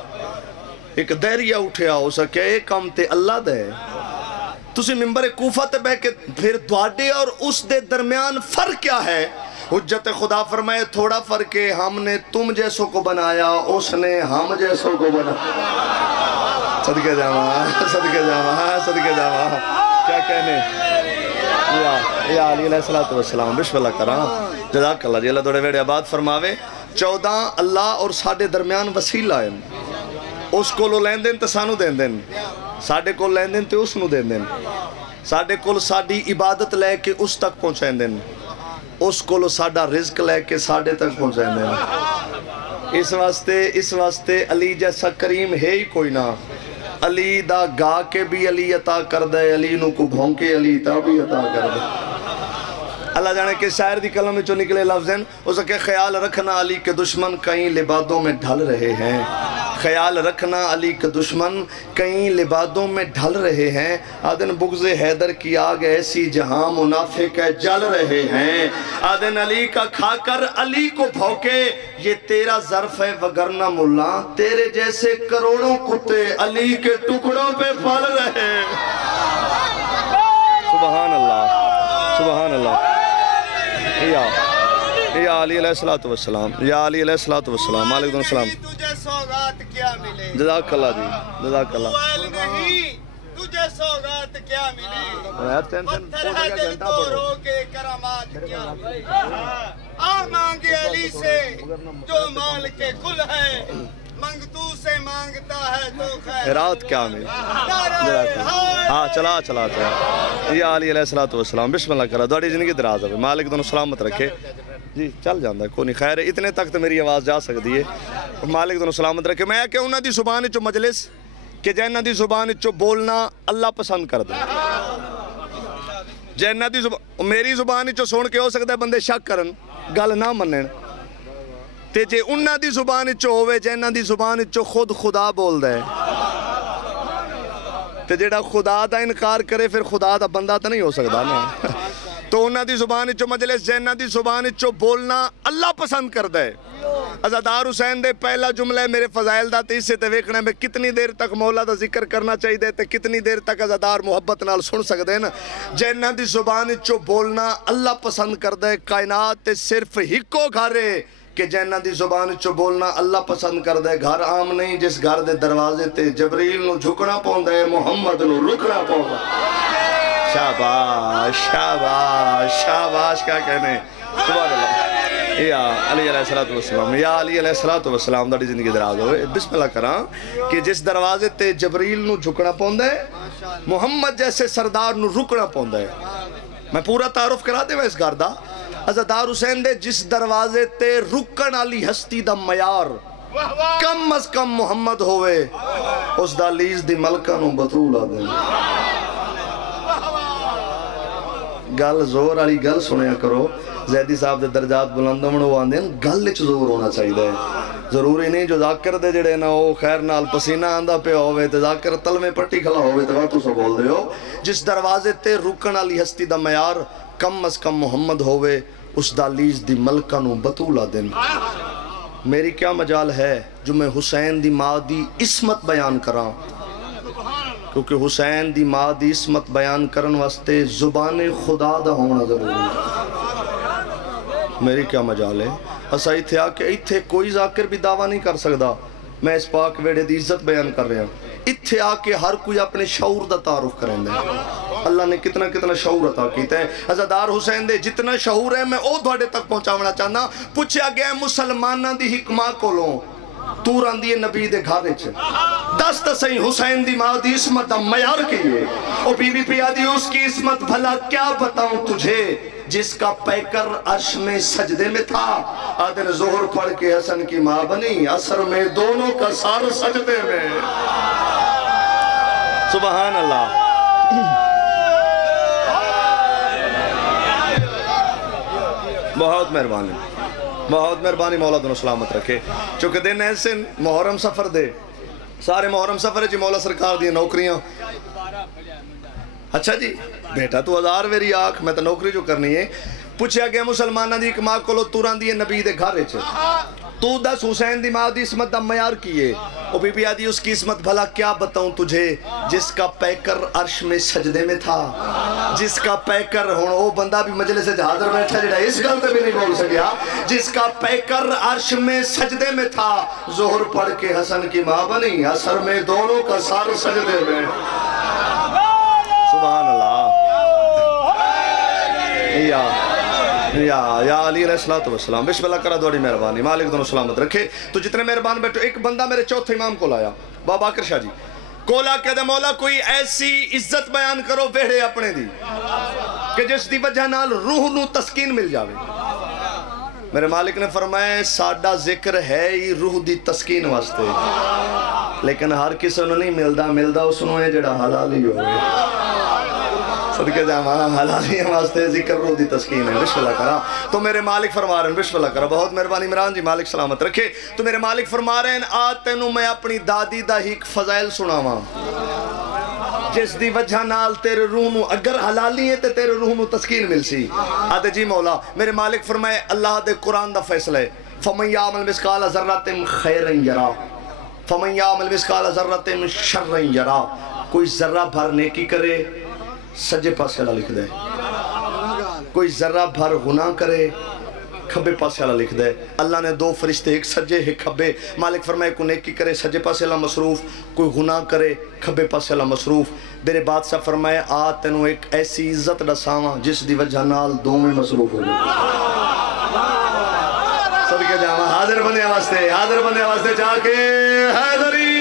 ایک دہریہ اٹھیا ہو سکے ایک کام تے اللہ دے تسی ممبر کوفہ تے بہ کے پھر دوڑے اور اس دے درمیان فرق کیا ہے حجت خدا فرمائے تھوڑا فرق ہے ہم نے تم جیسوں کو بنایا اس نے ہم جیسوں کو بنایا صدقے جاواں صدقے جاواں صدقے جاواں کیا کہنے یا علی علیہ السلام بسم اللہ کرام جزاک اللہ جی اللہ دوڑے ویڑے آباد فرماوے 14 اللہ اور ساڑھے درمیان وسیلہ ہے اس کو لو لین دین تے سانو دین دین ساڑھے کو لین دین تے اس نو دین دین ساڑھے کو ساڑھی عبادت لے کے اس تک پہنچائیں دین اس کو لو ساڑھا رزق لے کے ساڑھے تک پہنچائیں دین اس واسطے علی جیسا کریم ہے ہی کوئی نہ علی دا گا کے بھی علی عطا کر دے علی نو کو بھونکے علی عطا بھی عطا کر دے اللہ جانے کہ شاعر دی کلم میں جو نکلے لفظ ہیں اسے کہ خیال رکھنا علی کے دشمن کہیں لبادوں میں ڈھل رہے ہیں خیال رکھنا علی کے دشمن کئی لبادوں میں ڈھل رہے ہیں، آدن بغض حیدر کی آگ ایسی جہاں منافق جل رہے ہیں، آدن علی کا کھا کر علی کو بھوکے، یہ تیرا ظرف ہے وگرنہ ملا تیرے جیسے کروڑوں کتے علی کے ٹکڑوں پہ پھل رہے ہیں۔ سبحان اللہ، سبحان اللہ۔ یا علی علیہ السلام، یا علی علیہ السلام، علیکم السلام۔ تجھے سوغات کیا ملے، جزاک اللہ جی، جزاک اللہ۔ نہیں تجھے سوغات کیا ملی، پتھر ہے دل تو رو کے کرامات کیا ملی۔ آ مانگے علی سے جو مال کے کل ہے، منگتو سے مانگتا ہے تو خیرات کیا ملی۔ ہاں چلا چلا چلا۔ یا علی علیہ السلام، بسم اللہ کرا، دوڑی زندگی دراز ہے، مالک دونوں سلامت رکھے جی، چل جاندہ ہے کوئی نہیں، خیر اتنے تک تو میری آواز جا سکتی ہے، مالک دونوں سلامت رکھے۔ میں کہ انہاں دی زبان چو مجلس کہ جنہ دی زبان چو بولنا اللہ پسند کر دے، جنہ دی زبان میری زبان چو سن کے ہو سکتا ہے بندے شک کرن گل نہ منن، تے جے انہاں دی زبان چو ہوئے جنہ دی زبان چو خود خدا بول دے، تے جیڑا خدا دا انکار کرے پھر خدا دا بندہ تا نہیں ہو سکتا نا، تو انہاں دی زبان چو مجلس جنہ دی زبان چو بولنا اللہ پسند کر دے۔ عزادار حسین دے پہلا جملہ ہے میرے فضائل دا تے اس سے تے ویکھنا میں کتنی دیر تک مولا دا ذکر کرنا چاہیے دے تے کتنی دیر تک عزادار محبت نال سن سکتے ہیں۔ جنہ دی زبان چو بولنا اللہ پسند کر دے، کائنات تے صرف ہکو گھارے کہ جنہ دی زبان چو بولنا اللہ پسند کر دے، گھر عام نہیں جس گھر دے دروازے تے جبریل نو جھکنا پوندا ہے، محمد نو رکنا پوندا۔ شاباش شاباش شاباش، کیا کہنے، سبحان اللہ۔ یا علی علیہ السلام، یا علی علیہ السلام، داڑی زندگی دراز ہوئے۔ بسم اللہ کراں کہ جس دروازے تے جبریل نو جھکنا پوندا ہے، محمد جیسے سردار نو رکنا پوندا ہے۔ میں پورا تعارف کرا دے میں اس گھر دا، عزادار حسین دے جس دروازے تے رکن علی ہستی دا معیار کم از کم محمد ہوئے، اس دہلیز دی ملکہ نو بطول آ دیں۔ گل زور والی گل سنیا کرو، زیدی صاحب دے درجات بلند ہونے وہ آندے ہیں گل وچ زور ہونا چاہیے، ضروری نہیں جو ذاکر دے جڑے نا وہ خیر نال پسینہ آندا پہ ہوئے تے ذاکر تل میں پٹی کھلا ہوئے تے وقت اسے بول دے ہو، جس دروازے تے رکن والی ہستی دا معیار کم از کم محمد ہوئے، اس دہلیز دی ملکہ نو بطولہ دن۔ میری کیا مجال ہے جو میں حسین دی ماں دی عصمت بیان کراں، کیونکہ حسین دی ماں دی عصمت بیان کرن واسطے زبان خدا دا ہونا ضروری ہے۔ میری کیا مجال ہے، اسا ایتھے آکے ایتھے کوئی ذاکر بھی دعویٰ نہیں کر سکتا، میں اس پاک ویڑے دی عزت بیان کر رہا ہوں، ایتھے آکے ہر کوئی اپنے شعور دا تعارف کریں دے۔ اللہ نے کتنا کتنا شعور عطا کیتا ہے، عزادار حسین دے جتنا شعور ہے میں او دوڑے تک پہنچاونا چاہنا۔ پوچھا گیا مسلمانہ دی حکمہ کولوں تو راندی نبی دے گھارے چھے، دست سہی حسین دی ماں دی عصمت دا معیار کیے، او بی بی پی آدھی اس کی عصمت بھلا کیا بتاؤں تجھے، جس کا پیکر عرش میں سجدے میں تھا، آدھر ظہر پڑھ کے حسن کی ماں بنی، عصر میں دونوں کا سار سجدے میں۔ سبحان اللہ۔ بہت مہربانی، بہت مہربانی، مولا دونوں سلامت رکھے۔ چونکہ دن ایسے محرم سفر دے، سارے محرم سفر ہے جی، مولا سرکار دی نوکریاں۔ اچھا جی بیٹا تو ہزار ویری آنکھ میں تو نوکری جو کرنی ہے۔ پوچھا گیا مسلمانہ دی کما کولو توران دی نبی دے گھارے چھے، تو دس حسین دی ماں دی عصمت دا معیار کیے، او بی بی آدھی اس کی عصمت بھلا کیا بتاؤں تجھے، جس کا پیکر عرش میں سجدے میں تھا، جس کا پیکر ہون او بندہ بھی مجلس سے حاضر بیٹھا جڑا اس گل تے بھی نہیں بول سکیا، جس کا پیکر عرش میں سجدے میں تھا، ظہر پڑھ کے حسن کی ماں بنی، عصر میں دونوں کا سار سجدے میں۔ سبحان اللہ۔ یا علی علیہ السلام، بسم اللہ کرا دوڑی مہربانی، مالک دونوں سلامت رکھے۔ تو جتنے مہربان بیٹھو، ایک بندہ میرے چوتھے امام کو لایا، بابا باکر شاہ جی کولا کہہ دے مولا کوئی ایسی عزت بیان کرو ویڑے اپنے دی کہ جس دی وجہ نال روح نو تسکین مل جاوے۔ میرے مالک نے فرمایا ساڈا ذکر ہے ہی روح دی تسکین واسطے، لیکن ہر کسی نے نہیں ملدا اس نو ہے جڑا حلال ہی ہوئے۔ صدقے جاواں حلالیاں واسطے ذکر روح دی تسکین ہے بسم اللہ کرا تو میرے مالک فرما رہے ہیں بسم اللہ کرا بہت مہربانی عمران جی مالک سلامت رکھے تو میرے مالک فرما رہے ہیں آج تینوں میں اپنی دادی دا ہی فضائل سناواں جس دی وجہ نال تیرے روح نو اگر حلالی ہے تے تیرے روح نو تسکین مل سی آدھے جی مولا میرے مالک فرمائے اللہ دے قرآن دا فیصلہ ہے فَمَنْ يَعْمَلْ مِثْقَالَ ذَرَّةٍ خَيْرًا يَرَى فَمَنْ يَعْمَلْ مِثْقَالَ ذَرَّةٍ شَرًّا يَرَى کوئی ذرہ بھر نیکی کرے سجے پاسے اللہ لکھ دے کوئی ذرہ بھر گناہ کرے کھبے پاسے اللہ لکھ دے اللہ نے دو فرشتے ایک سجے ایک کھبے مالک فرمائے کوئی نیکی کرے سجے پاسے اللہ مصروف کوئی گناہ کرے کھبے پاسے اللہ مصروف میرے بادشاہ فرمائے آج تینوں ایک ایسی عزت ڈساواں جس دی وجہ نال دو میں مصروف ہو جائے صدقے جاواں حاضر بندے واسطے جا کے حیدری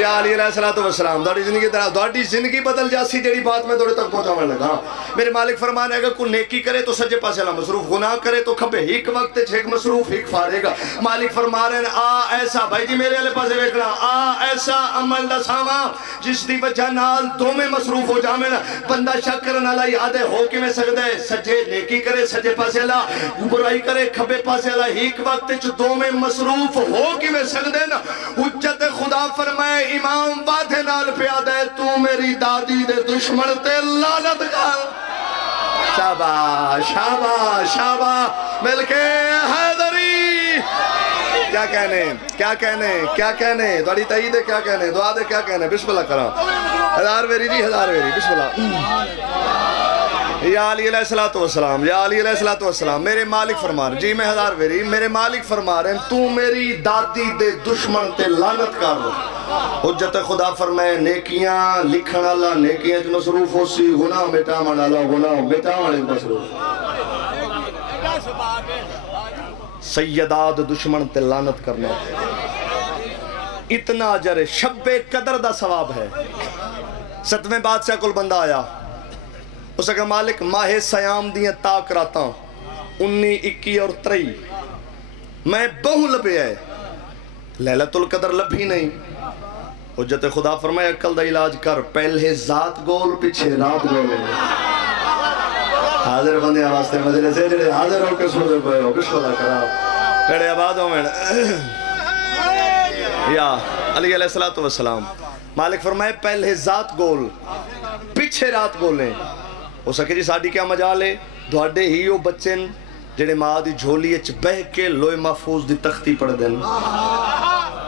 یا علی علیہ السلام دوڑی زندگی بدل جاسی جیڑی بات میں دوڑے تک پہنچا میں لگا میرے مالک فرمانے اگر کوئی نیکی کرے تو سجے پاسے اللہ مصروف گناہ کرے تو کھبے ایک وقت چھیک مصروف ایک فارے گا مالک فرما رہے ہیں آ ایسا بھائی جی میرے علیہ پاسے ویکھنا آ ایسا عمل دساواں جس دی وجہ نال دو میں مصروف ہو جاویں بندہ شک کرن والا یاد ہو کے میں سکدا ہے سجے نیکی کرے سجے پاسے اللہ برائی کرے کھبے پاسے اللہ ایک وقت چ دو میں مصروف ہو کے میں سکدے نا حجت خدا فرمائے امام وعدے نال پیادہ ہے تو میری دادی دے دشمن تے لعنت کر شاباش شاباش شاباش مل کے حیدری کیا کہنے دوڑی تائید ہے کیا کہنے دعا دے کیا کہنے بسم اللہ کرام ہزار ویری جی ہزار ویری بسم اللہ یا علی علیہ السلام یا علی علیہ السلام میرے مالک فرما رہے جی میں ہزار ویری میرے مالک فرما رہے ہیں تو میری دادی دے دشمن تے لعنت کر حجت خدا فرمائے نیکیاں لکھن اللہ نیکیاں جو مصروف ہو سی گناہ مٹاون اللہ گناہ مٹاون مصروف سیداد دشمن تے لعنت کرنا اتنا اجر شب قدر دا ثواب ہے ستویں بادشاہ کل بندہ آیا اس کا مالک ماہ سیام دیاں تاک راتاں 19 21 اور 23 میں بہوں لبے آئے لیلت القدر لبھی نہیں حجت خدا فرمائے عقل دا علاج کر پہلے ذات گول پیچھے رات گول حاضر بندے آواستے مجلے سے جڑے حاضر ہو کے سوڑے پہے ہو بسم اللہ کرا پیڑے آباد ہو میں یا علی علیہ السلام مالک فرمائے پہلے ذات گول پیچھے رات گولیں ہو سکے جی ساڑھی کیا مجال ہے دوڑے ہی ہو بچن جڑے ماں دی جھولی اچ بہ کے لوئے محفوظ دی تختی پڑھ دیں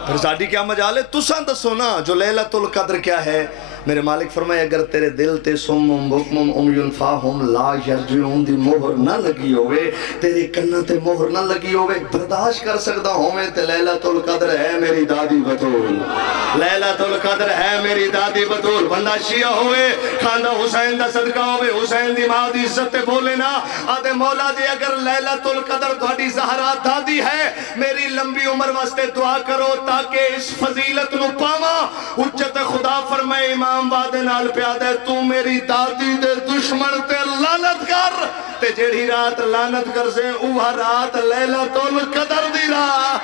پھر ساڑھی کیا مجال ہے تسان دسو نا جو لیلت القدر کیا ہے میرے مالک فرمائے اگر تیرے دل تے سمم بکمم امیون فاہم لا یرجعون دی مہر نہ لگی ہوئے تیرے کنہ تے مہر نہ لگی ہوئے برداشت کر سکتا ہوئے تے لیلت القدر ہے میری دادی بطول لیلت القدر ہے میری دادی بطول بندہ شیعہ ہوئے خاندہ حسین دا صدقہ ہوئے حسین دی ماں دی عزت بولے نا آدھے مولا جی اگر لیلت القدر تھوڑی زہرہ دادی ہے میری لمبی عمر واسطے دعا کرو تاکہ اس فضیلت نو پاما حجت خدا فرمائے امام وعدے نال پیادہ ہے تو میری دادی دے دشمن تے لعنت کر تے جیڑی رات لعنت کر سے اوہ رات لیلت القدر دی راہ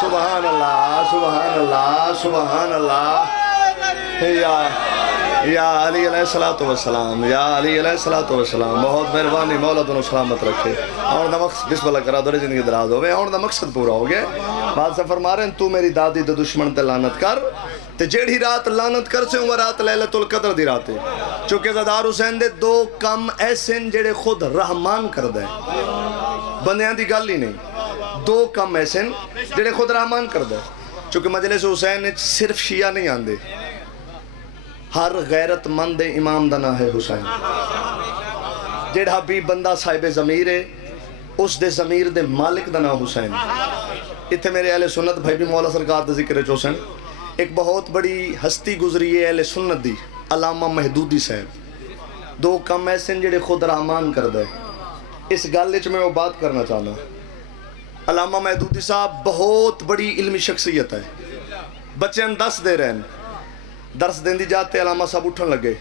سبحان اللہ سبحان اللہ سبحان اللہ یا علی علیہ السلام یا علی علیہ السلام بہت مہربانی مولا دونوں سلامت رکھے آن دا مقصد بسم اللہ کرا دوری زندگی دراز ہوئے آن دا مقصد پورا ہو گیا بعد سے فرما رہے ہیں تو میری دادی دے دشمن تے لعنت کر تے جیڑی رات لعنت کر سے وہ رات لیلت القدر دی راتے چونکہ زدار حسین دے دو کم ایسے جیڑے خود رحمان کر دے بندیاں دی گل ہی نہیں دو کم ایسے جیڑے خود رحمان کر دے چونکہ مجلس حسین صرف شیعہ نہیں آندے ہر غیرت مند امام دا نام ہے حسین جیڑا بھی بندہ صاحب ضمیر ہے اس دے ضمیر دے مالک دا نام حسین اتھے میرے اہل سنت بھائی بھی مولا سرکار دا ذکر ہے حسین ایک بہت بڑی ہستی گزری ہے اہل سنت دی علامہ مہدودی صاحب دو کم ایسے جڑے خود رحمان کر دے اس گالچ میں وہ بات کرنا چاہنا علامہ مہدودی صاحب بہت بڑی علمی شخصیت ہے بچے ہم 10 دے رہے ہیں درس دین دی جاتے علامہ صاحب اٹھن لگے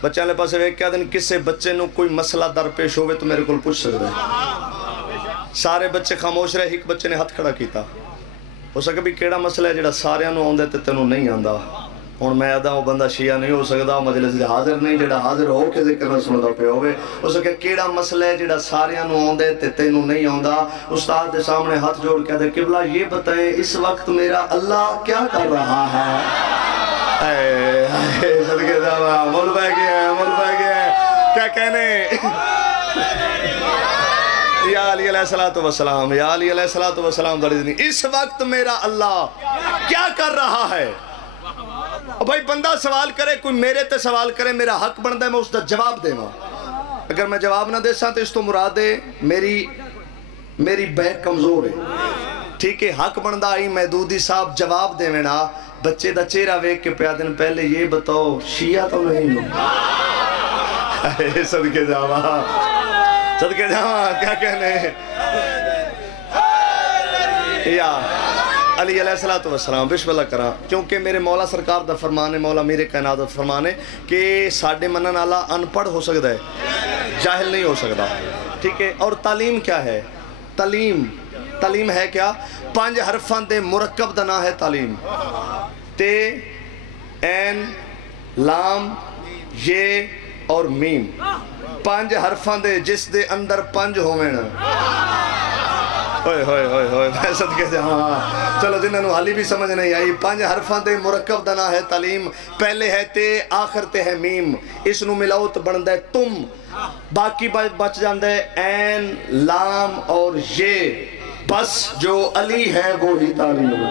بچے لے پاسے ویک کیا دن کسے بچے نو کوئی مسئلہ درپیش ہوئے تو میرے کول پوچھ سکتے ہیں سارے بچے خاموش رہے ایک بچے نے ہاتھ کھڑا کیتا ہو سکے بھی کیڑا مسئلہ ہے جڑا سارے انو آن دیتے تینوں نہیں آندہ ہوں میں آدھا وہ بندہ شیعہ نہیں ہو سکتا مجلس سے حاضر نہیں جڑا حاضر ہو کے ذکر نہ سنتا پیا ہوئے اس کہ کیڑا مسئلہ ہے جڑا ساریاں نو آندا ہے تے تینوں نہیں آندا استاد دے سامنے ہاتھ جوڑ کے دے قبلہ یہ بتائیں اس وقت میرا اللہ کیا کر رہا ہے صدقے جاوا مول بہ گیا کیا کہنے یا علی علیہ السلام یا علی علیہ السلام اس وقت میرا اللہ کیا کر رہا ہے بھائی بندہ سوال کرے کوئی میرے تے سوال کرے میرا حق بندہ ہے میں اس دا جواب دے ماں اگر میں جواب نہ دے ساں تو اس تو مراد ہے میری بیک کمزور ہے ٹھیک ہے حق بندہ آئی محدودی صاحب جواب دے میں نا بچے دا چہرہ ویک کے پیا دن پہلے یہ بتاؤ شیعہ تو نہیں ہو صدقے جاواں کیا کہنے یا علی علیہ السلام بسم اللہ کرا کیونکہ میرے مولا سرکار دا فرمانے مولا میرے کائنات دا فرمانے کہ ساڑھے منن آلہ ان پڑھ ہو سکتا ہے جاہل نہیں ہو سکتا ٹھیک ہے اور تعلیم کیا ہے تعلیم ہے کیا 5 حرفان دے مرکب دنا ہے تعلیم تے این لام یہ اور میم 5 حرفان دے جس دے اندر 5 ہوئے نا ہوئے میں صدقے جہاں چلو جنہوں نے حالی بھی سمجھ نہیں آئی 5 حرفان دے مرکب دنا ہے تعلیم پہلے ہے تے آخر تے ہے میم اس نو ملاؤ تو بندہ ہے تم باقی بچ جاندہ ہے این لام اور یہ بس جو علی ہے وہ ہی تعلیم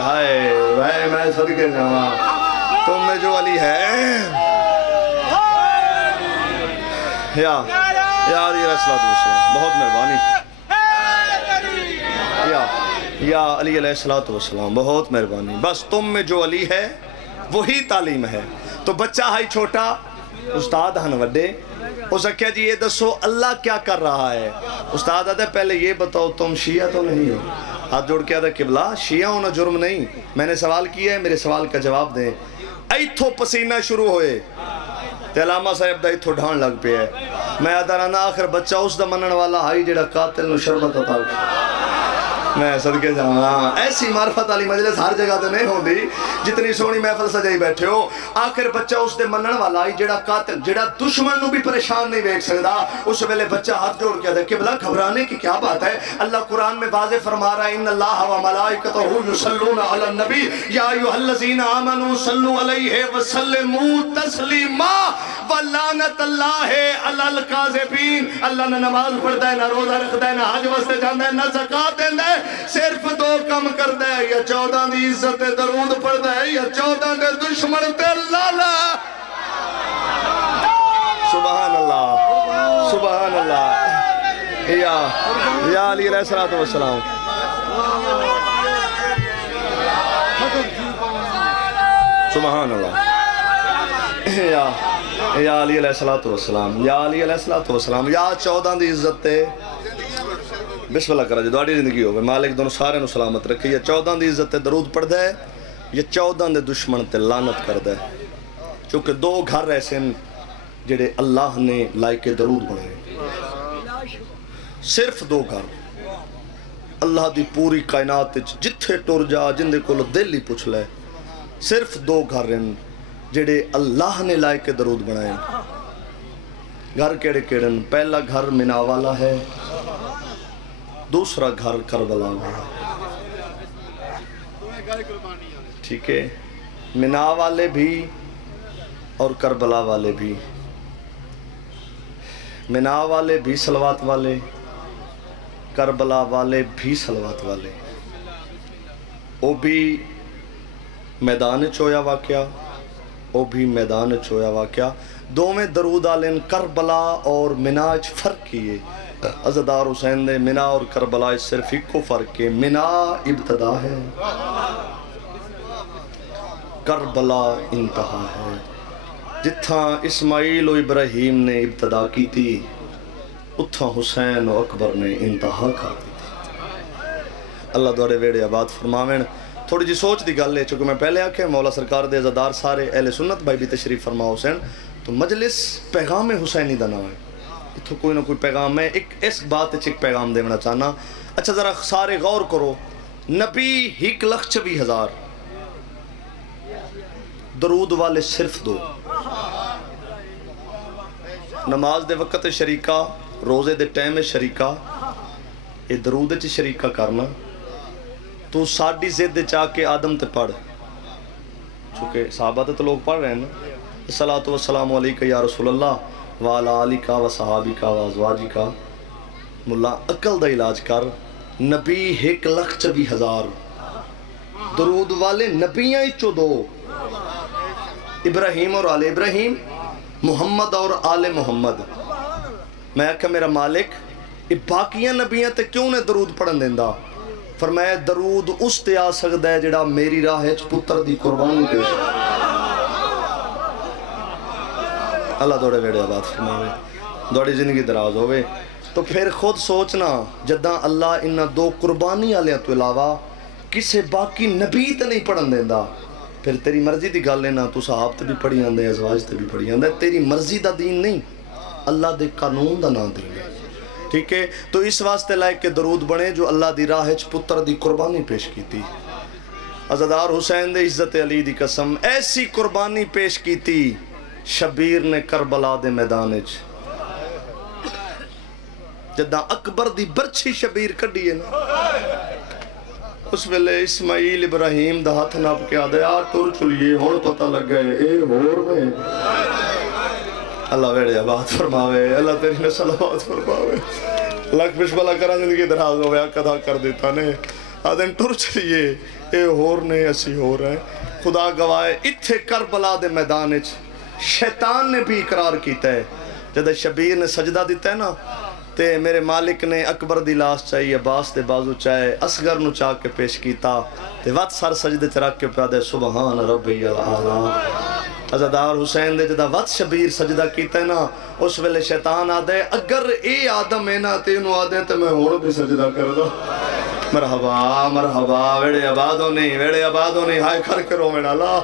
ہائے میں صدقے جہاں تم میں جو علی ہے یا علی علیہ السلام بہت مہربانی یا علی علیہ السلام بہت مہربانی بس تم میں جو علی ہے وہی تعلیم ہے تو بچہ ہائی چھوٹا استاد ہن وڈے اس نے کہا جی یہ دسو اللہ کیا کر رہا ہے استاد آدھے پہلے یہ بتاؤ تم شیعہ تو نہیں ہو ہاتھ جوڑ کے آدھے قبلہ شیعہ ہونا جرم نہیں میں نے سوال کیا ہے میرے سوال کا جواب دیں ایتھو پسینہ شروع ہوئے تے علامہ صاحب دا ایتھو ڈھان لگ پہ ہے میں آدھا رانا آخر بچہ اس دا منن والا ہائی جڑا قاتل نو شربت عطا میں صدقے جاواں ایسی معرفت علی مجلس ہر جگہ تے نہیں ہوندی جتنی سونی محفل سجائی بیٹھے ہو آخر بچہ اس دے منن والا ہی جڑا قاتل جڑا دشمن نو بھی پریشان نہیں دیکھ سکدا اس ویلے بچہ ہاتھ جوڑ کے دے قبلہ گھبرانے کی کیا بات ہے اللہ قرآن میں واضح فرما رہا ہے ان اللہ و ملائکتہ یصلون علی النبی یا ایھا الذین آمنوا صلوا علیہ وسلموا تسلیما ولعنت اللہ علی الکاذبین اللہ نے نماز پڑھتا ہے نہ روزہ رکھتا ہے نہ حج واسطے جاندا ہے نہ زکات دیندا ہے صرف 2 کم کردا ہے یا 14 دی عزت درود پڑھدا ہے یا 14 دے دشمن تے لالا سبحان اللہ یا علی علیہ السلام سبحان اللہ یا علی علیہ السلام یا علی علیہ السلام یا 14 دی عزت تے بسم اللہ کرا جی دوڑی زندگی ہوگی مالک دونوں سارے نو سلامت رکھے یا 14 دی عزت تے درود پڑھ دے یا 14 دے دشمن تے لعنت کر دے چونکہ 2 گھر ایسے ہیں جڑے اللہ نے لائق درود بنائے صرف 2 گھر اللہ دی پوری کائنات جتھے ٹر جا جن دے کولو دل ہی پوچھ لے صرف 2 گھر ہیں جڑے اللہ نے لائق درود بنائے گھر کیڑے کیڑن پہلا گھر منا والا ہے دوسرا گھر کربلا والا ٹھیک ہے منا والے بھی اور کربلا والے بھی منا والے بھی صلوات والے کربلا والے بھی صلوات والے وہ بھی میدان چویا واقعہ وہ بھی میدان چویا واقعہ 2 میں درود آلین کربلا اور مناج فرق کیے عزدار حسین نے منا اور کربلا صرف ایک کو فرق ہے منا ابتدا ہے کربلا انتہا ہے جتھاں اسماعیل و ابراہیم نے ابتدا کی تھی اتھاں حسین و اکبر نے انتہا کر دی تھی اللہ دوڑے ویڑے آباد فرماویں تھوڑی جی سوچ دی گل ہے چونکہ میں پہلے آکھے مولا سرکار دے عزدار سارے اہل سنت بھائی بھی تشریف فرما حسین تو مجلس پیغام حسینی دا نام ہے اتھو کوئی نہ کوئی پیغام ہے اس بات ایک پیغام دینا چاہنا اچھا ذرا سارے غور کرو نبی 1,26,000 درود والے صرف 2. نماز دے وقت شریکہ، روزے دے ٹائم شریکہ، یہ درود چ شریکہ کرنا. تو ساڑی زد چاہ کے آدم تے پڑھ، چونکہ صحابہ تو لوگ پڑھ رہے ہیں نا. الصلاۃ والسلام علیکہ یا رسول اللہ وعلی آلکہ و صحابکہ و ازواجکہ. ملا عقل دا علاج کر. نبی 1,24,000 درود والے نبیاں چو 2، ابراہیم اور آل ابراہیم، محمد اور آل محمد. میں کہ میرا مالک باقیاں نبیاں تے کیوں نے درود پڑھن دیندہ؟ فرمایا درود اس تے آ سکتا ہے جڑا میری راہ پتر دی قربانی دے. اللہ دوڑے ویڑے بات فرماوے، دوڑی زندگی دراز ہوئے. تو پھر خود سوچنا جداں اللہ انہاں 2 قربانی آلیاں تو علاوہ کسے باقی نبی تے نہیں پڑھن دیندہ، پھر تیری مرضی دی گل لینا. تو صحاب تے بھی پڑھی آندے، ازواج تے بھی پڑھی آندے. تیری مرضی دا دین نہیں، اللہ دے قانون دا نام دین ہے. ٹھیک ہے؟ تو اس واسطے لائق کے درود بنے جو اللہ دی راہ پتر دی قربانی پیش کی تھی. عزادار حسین دے عزت علی دی قسم ایسی قربانی پیش کی تھی شبیر نے کربلا دے میدان چ. جداں اکبر دی برچھی شبیر کڈی ہے نا، اس ویلے اسماعیل ابراہیم دا ہاتھ ناپ کے آدھے آ ٹر چلیے ہون پتہ لگ گئے اے ہور میں. اللہ ویڑے آباد فرماوے، اللہ تیری نسل آباد فرماوے. لکھ بشبلہ کرا زندگی دراز ہویا کدا کر دیتا نے. آدھیں ٹر چلیے اے ہور نے اسی ہو رہے. خدا گواہ اتھے کربلا دے میدان چ شیطان نے بھی اقرار کیتا ہے. جدہ شبیر نے سجدہ دیتا ہے نا تے میرے مالک نے اکبر دی لاش چاہیے، عباس دے بازو چاہے، اصغر نو چاہ کے پیش کیتا تے وقت سر سجدے چرک کے پیادے سبحان ربی العالی. عزادار حسین دے جدہ وقت شبیر سجدہ کیتا ہے نا، اس ویلے شیطان آدھے اگر اے آدم ہے نا تے انہوں آدھے تے میں ہون بھی سجدہ کر دا. مرحبا مرحبا ویڑے آبادوں نہیں ہائے کھر کرو میں ڈالا.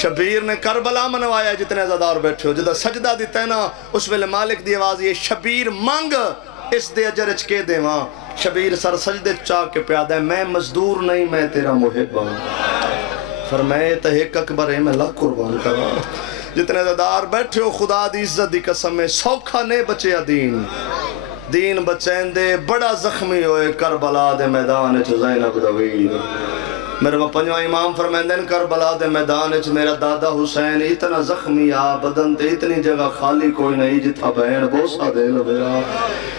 شبیر نے کربلا منوایا جتنے عزادار بیٹھے ہو. جدہ سجدہ دیتا ہے نا اس ویلے مالک دی آواز یہ شبیر مانگ اس دے اجر چکے دے وہاں. شبیر سر سجدے چاہ کے پیادہ ہے میں مزدور نہیں میں تیرا محب ہوں. فرمائے تہیک اکبر ہے میں لاکھ قربان کرا. جتنے عزادار بیٹھے ہو خدا دی عزت دی قسم میں سوکھا نے بچے دین بچین دے بڑا زخمی ہوئے کربلا دے میدان چ زینب دویر. میرے پنجواں امام فرمیندن کربلا دے میدان چ میرا دادا حسین اتنا زخمی آ بدن تے اتنی جگہ خالی کوئی نہیں جتھا بہن بوسا دے لو میرا.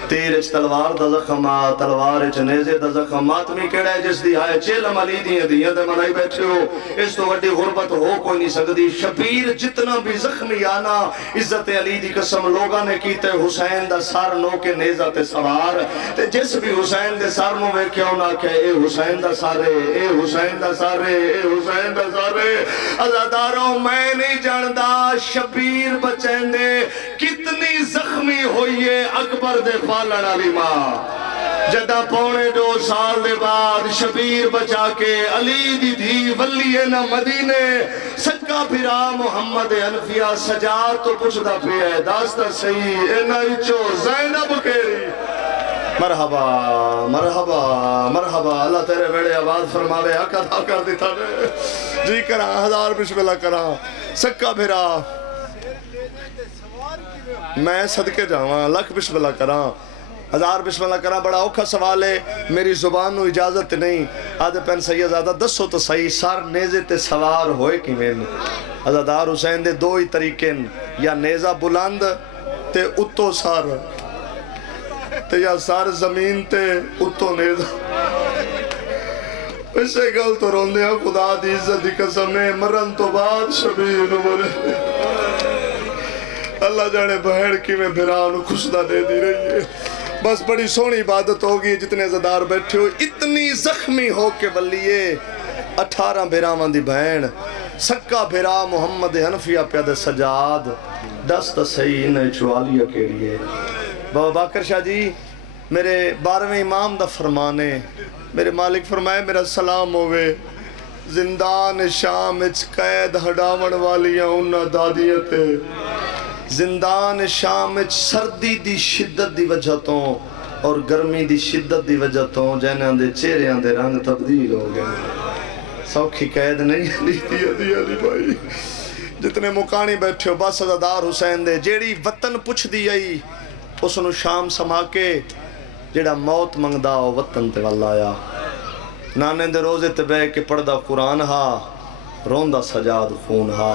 تیر چ تلوار دا زخم آ، تلوار چ نیزے دا زخم. ماتمی کیڑا ہے جس دی آئے چیلم علی دیاں دے منائی بیٹھے ہو. اس تو وڈی غربت ہو کوئی نہیں سکتی. شبیر جتنا بھی زخمی آنا عزت علی دی قسم لوگاں نے کیتے حسین دا سر نو کے نیزہ تے سوار. تے جس بھی حسین دے سر نو ویکھیا ہونا کہ اے حسین دا سارے، اے حسین دا سارے، اے حسین دا سارے. عزاداروں میں نہیں جاندہ شبیر بچین دے کتنی زخمی ہوئیے اکبر دے پالن علی ماں. جدہ 2.25 سال دے بعد شبیر بچا کے علی دی دھی ولی نہ مدینے سکا پھرا محمد حنفیہ سجاد تو پوچھدا پہ ہے داستہ صحیح اینا اچھو زینب کیری. مرحبا مرحبا مرحبا. اللہ تیرے بیڑے آباد فرماوے حق ادا کر دیتا نے. جی کراں 1000 بسم اللہ کراں سکا پھرا میں صدقے جاواں لکھ بسم اللہ کراں 1000 بسم اللہ کراں. بڑا اوکھا سوال ہے میری زبان نو اجازت نہیں. آدھے پین سیدزادہ دسو تو صحیح سار نیزے تے سوار ہوئے کی میں. عزادار حسین دے 2 ہی طریقے یا نیزہ بلند تے اتو سار تے یا سار زمین تے اتو نیزہ. اسے گل تو روندے ہیں خدا دی عزت دی قسم میں مرن تو بعد شبیر بولے اللہ جانے بہن کی میں بھران خوشدہ دے دی رہی ہے. بس بڑی سونی عبادت ہوگی جتنے عزادار بیٹھے ہو. اتنی زخمی ہو کے ولیے 18 بھیراوان دی بہن سکا بھیرا محمد حنفیہ پیاد سجاد دست صحیح انہیں چوالیہ کے لیے. بابا باکر شاہ جی میرے 12ویں امام دا فرمانے میرے مالک فرمائے میرا سلام ہوئے زندان شام اچ قید ہڈاون والیاں انہا دادیاں تے. زندان شام اچ سردی دی شدت دی وجہ تو اور گرمی دی شدت دی وجہ تو جنہاں دے چہرے دے رنگ تبدیل ہو گئے. سوکھی قید نہیں علی بھائی جتنے مکانی بیٹھے ہو بس عزادار حسین دے جیڑی وطن پوچھ دی آئی اس نو شام سما کے جیڑا موت منگدا ہو وطن تے والا آیا نانے دے روزے تے بے کے پڑھدا قرآن ہا روندہ سجاد خون ہا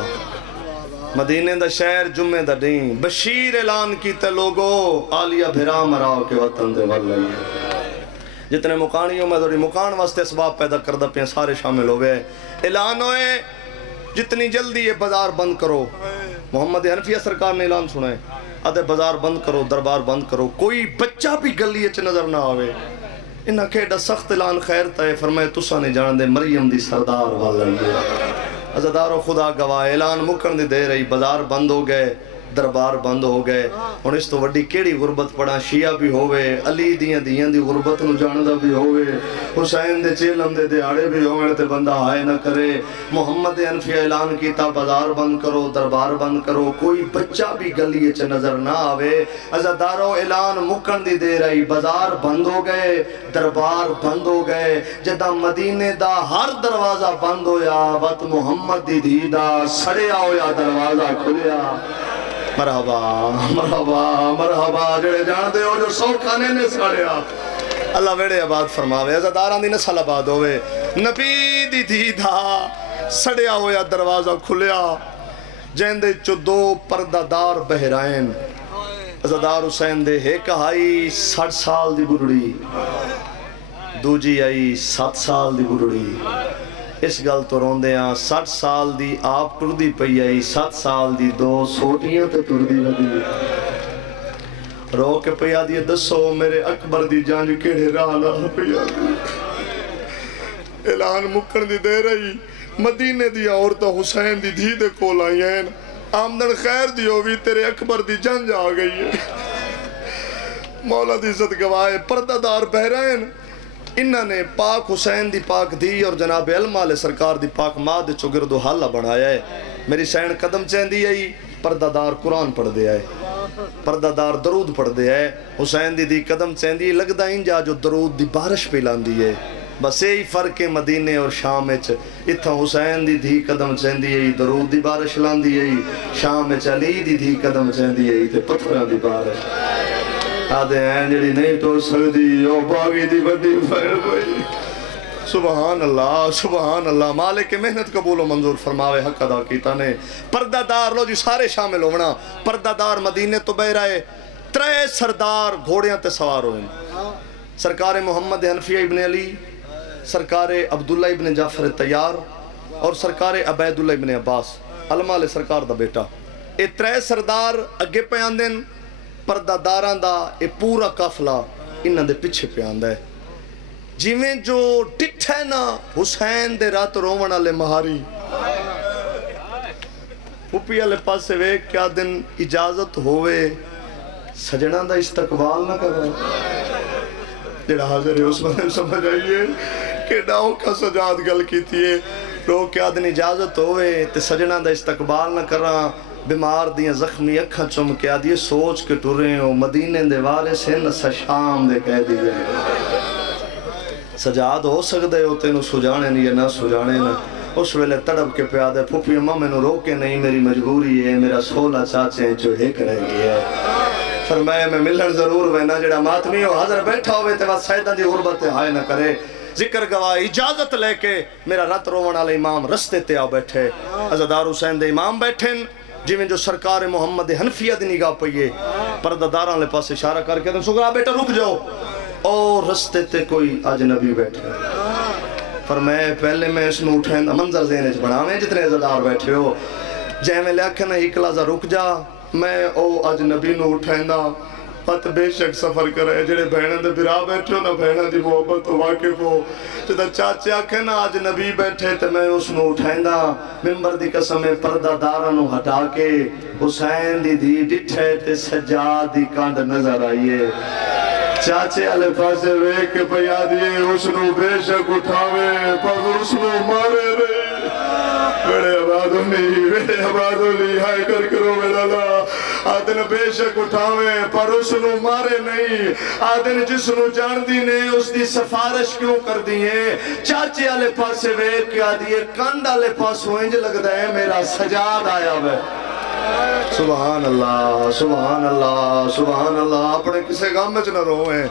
مدینے دا شہر جمعے دا دین بشیر اعلان کیتے لوگو آلیہ بھرا مراؤ کے وطن دے والا ہے جتنے مکانیوں میں دوری مکان واسطے اسباب پیدا کردہ پہ سارے شامل ہوئے اعلان ہوئے جتنی جلدی یہ بازار بند کرو محمد حنفیہ سرکار نے اعلان سنا ہے آدھے بازار بند کرو دربار بند کرو کوئی بچہ بھی گلی اچھ نظر نہ آوے انہاں کھیڑا سخت اعلان خیر تائے فرمائے تسا نے جان دے مریم دی سردار والا ہے عزادارو خدا گواہ اعلان مکن دی دے رہی بازار بند ہو گئے دربار بند ہو گئے اور اس تو وڈی کیڑی غربت پڑا شیعہ بھی ہوئے علی دیاں دی غربت نو جاندہ بھی ہوئے حسین دے چیلم دے دیاڑے بھی ہوئے تے بندہ آئے نہ کرے محمد حنفیہ اعلان کیتا بازار بند کرو دربار بند کرو کوئی بچہ بھی گلی چ نظر نہ آوے عزادارو اعلان مکن دی دے رہی بازار بند ہو گئے دربار بند ہو گئے جدہ مدینے دا ہر دروازہ بند ہویا وقت محمد دی دیدہ سڑیا ہویا دروازہ کھلیا مرحبا مرحبا مرحبا جڑے جان دے ہو جو سو کھانے نے ساڑیا اللہ ویڑے آباد فرماوے عزاداران دی نسل آباد ہوئے نبی دی دیدھا سڑیا ہویا دروازہ کھلیا جیندے چو دو پردہ دار بہرائن عزادار حسین دے ہے کہائی 60 سال دی بڑھڑی دو جی آئی 7 سال دی بڑھڑی اس گل تو روندے ہیں 60 سال دی آپ ٹر دی پئی آئی 7 سال دی دو سوٹیاں تے ٹر دی لگی رو کے پئی آدھی دسو میرے اکبر دی جانج کیڑے رالا پئی آدھی اعلان مکن دی دے رہی مدینے دی عورتہ حسین دی دھی دے کول آئی ہیں آمدن خیر دی ہوئی تیرے اکبر دی جانج آ گئی ہے مولا دی عزت گواہ پردہ دار بہرائن انہاں نے پاک حسین دی پاک دی اور جناب علمہ علیہ سرکار دی پاک ماں دے چگردو حالہ بڑھایا ہے میری سین قدم چین دی آئی پردہ دار قرآن پڑھ دے آئے پردہ دار درود پڑھ دے آئے حسین دی قدم چین دی لگدہ انجا جو درود دی بارش پیلان دی ہے بس یہی فرق مدینے اور شام اچھ اتھا حسین دی قدم چین دی آئی درود دی بارش لان دی آئی شام اچھ علی دی قدم چین دی آئی تے پتھرہ دی بارش آدھے ہیں جڑی نہیں تو سردی او باغی دی بڑی فائر بھائی سبحان اللہ مالک محنت قبول و منظور فرماوے حق ادا کیتا نے پردہ دار لو جی سارے شامل ہونا پردہ دار مدینے تو بہ رہے 3 سردار گھوڑیاں تے سوار ہوئے سرکار محمد حنفیہ ابن علی سرکار عبداللہ ابن جعفر تیار اور سرکار عبیداللہ ابن عباس علمہ علیہ سرکار دا بیٹا اے 3 سردار اگے پیان دن پردہ داران دا اے پورا قافلہ انہاں دے پیچھے پیاندہ ہے جیویں جو ٹٹھے نا حسین دے رات رومن والے مہاری پھپھی والے پاسے وے کیا دن اجازت ہوئے سجنہ دا استقبال نہ کر رہے جڑا حاضر ہے اس میں سمجھ آئیے کہ ڈاؤ کا سجاد گل کی تھی رو کیا دن اجازت ہوئے تے سجنہ دا استقبال نہ کر رہا بیمار دیاں زخمی اکھاں چم کے آدھیے سوچ کے ٹورے ہو مدینے دے والے سے نسا شام دے کہہ دیئے سجاد ہو سکتے ہوتے نو سجانے نہیں نہ سجانے نہ اس ویلے تڑپ کے پیادے پھوپی اماں میں نو روکے نہیں میری مجبوری ہے میرا 16 چاچے ہیں جو ایک رہ گیا ہے فرمایا میں ملن ضرور وینا جڑا ماتمی ہو حضر بیٹھا ہوئے تے بات سیدہ دی غربت ہائے نہ کرے ذکر گواہ اجازت لے کے میرا رات روان والے امام رستے تے آ بیٹھے عزادار حسین دے امام بیٹھن جیویں جو سرکار محمد حنفیہ دی نگاہ پئیے پردہ داران لے پاس اشارہ کر کے سکرا بیٹا رک جاؤ اور رستے تے کوئی اجنبی بیٹھے فرمائے پہلے میں اس نو اٹھائیں منظر ذہنچ بناویں جتنے عزادار بیٹھے ہو جائے میں لیاکھے نا ایک لازہ رک جا میں او اجنبی نو اٹھائیں دا پت بے شک سفر کرے جڑے بہنوں دے برا بیٹھے ہو نا بہنوں دی محبت تو واقف ہو جدہ چاچے آکھے نا آج نبی بیٹھے تے میں اس نو اٹھائیں دا ممبر دی قسم پردہ دارانو ہٹا کے حسین دی ڈٹھے تے سجاد دی کانڈ نظر آئیے چاچے علی پاسے وے کے پیا دیئے اس نو بے شک اٹھاوے پر اس نو مارے رہے بڑے آبادوں نہیں ہائے کر کرو میرا آدن بے شک اٹھاویں پر اس نو مارے نہیں، آدن جس نو جان دی نے اس دی سفارش کیوں کر دیئے، چاچے آلے پاسے ویک کیا دیئے، کانڈ آلے پاس ہوئنج لگ دائے میرا سجاد آیا بے۔ سبحان اللہ سبحان اللہ سبحان اللہ، اپنے کسے گامچ نہ روئیں،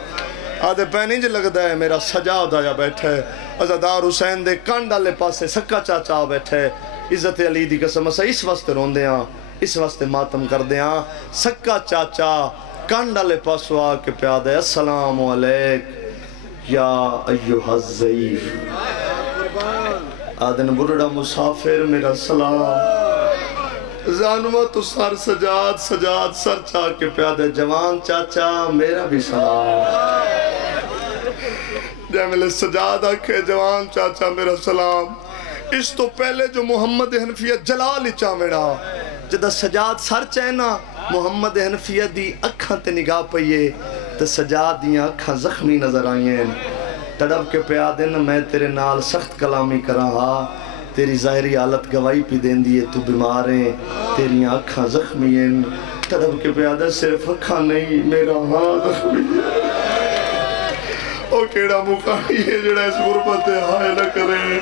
آدھے پینج لگ دائے میرا سجاد آیا بیٹھے، عزادار حسین دے کانڈ آلے پاسے سکا چاچا بیٹھے، عزت علی دی قسم اسا اس واسطے رون دیاں، اس واسطے ماتم کر دیاں، سکا چاچا کانڈ آلے پاسو آکے پیادے السلام علیک یا ایوہ الزعیف، آدھن برڑا مسافر میرا سلام، زانوہ تو سر سجاد سجاد سر چاہ کے پیادے جوان چاچا میرا بھی سلام، جیملے سجاد آکھے جوان چاچا میرا سلام، اس تو پہلے جو محمد حنفیہ جلال چامیڑا جدہ سجاد سر چینا محمد حنفیہ دی اکھاں تے نگاہ پئیے تے سجاد دیاں اکھاں زخمی نظر آئیں، تڑپ کے پیادن میں تیرے نال سخت کلامی کراہا، تیری ظاہری حالت گواہی پی دین دیئے تو بیماریں، تیری اکھاں زخمی ہیں، تڑپ کے پیادن صرف اکھاں نہیں میرا ہاں زخمی ہے، او کیڑا مقامی ہے جڑا اس غربت ہائے نہ کرے،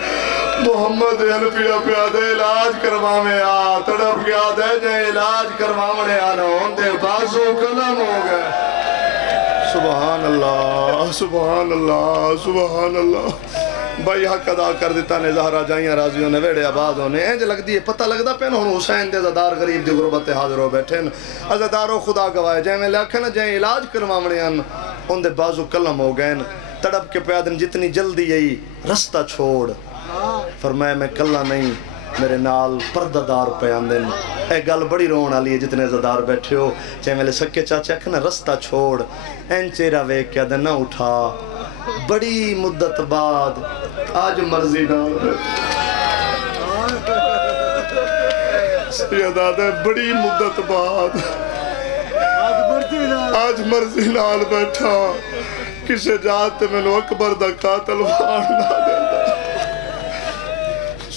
محمد حنفیہ پیادے علاج کرواویں آ، تڑپ کے آدھے جائے علاج کرواویں آنا ہوندے بازو کلم ہو گئے، سبحان اللہ سبحان اللہ سبحان اللہ، بھائی حق ادا کر دیتا نے زہرہ جائیاں راضیوں نے ویڑے آباد ہونے، اینج لگ دیئے پتہ لگ دا پہن ہون حسین دے عزادار غریب دی غربت حاضر ہو بیٹھے عزاداروں خدا گوائے جائیں میں لکھے نا جائیں علاج کرواویں آنا ان دے بازو کلم ہو گئے، تڑپ کے پیادن جتنی جلدی یہی رستہ چھوڑ، فرمایا میں کلہ نہیں میرے نال پردہ دار پیان دن، اے گل بڑی رون آلی ہے جتنے عزادار بیٹھے ہو، چاہے میرے سکے چاچے کھنا رستہ چھوڑ، این چیرہ ویک کیا دن نہ اٹھا، بڑی مدت بعد آج مرضی نال سیدادہ بڑی مدت بعد آج مرضی نال بیٹھا، کسے جاتے میں نو اکبر دا قاتل وارنا دیتا،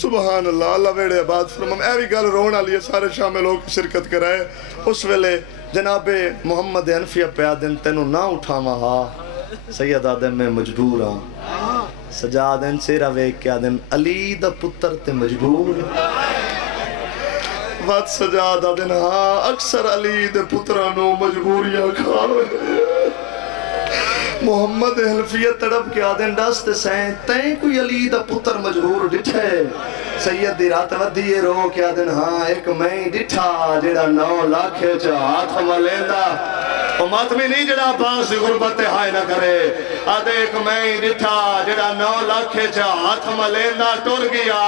سبحان اللہ اللہ ویڑے آباد فرمام، اے بھی گل رونا لیے سارے شامل ہو کے شرکت کرائے، اس ویلے جناب محمد حنفیہ پیادن تینو نہ اٹھاما ہا، سید آدم میں مجبور ہاں، سجادن سیرہ ویک کے آدن علی دا پتر تے مجبور، وقت سجاد آدن ہاں اکثر علی دے پترانو مجبوریاں کھاوے، محمد حنفیہ تڑپ کے آدن ڈستے سین تین کوئی علی دا پتر مجبور ڈٹھے، سید دی رات ودیے رو کے آدن ہاں ایک میں ڈٹھا جڑا 9 لاکھ چا ہاتھ ملیندہ، وہ ماتمی نہیں جڑا باس غربت ہائے نہ کرے، آدھے ایک میں ڈٹھا جڑا 9 لاکھ چا ہاتھ ملیندہ ٹر گیا،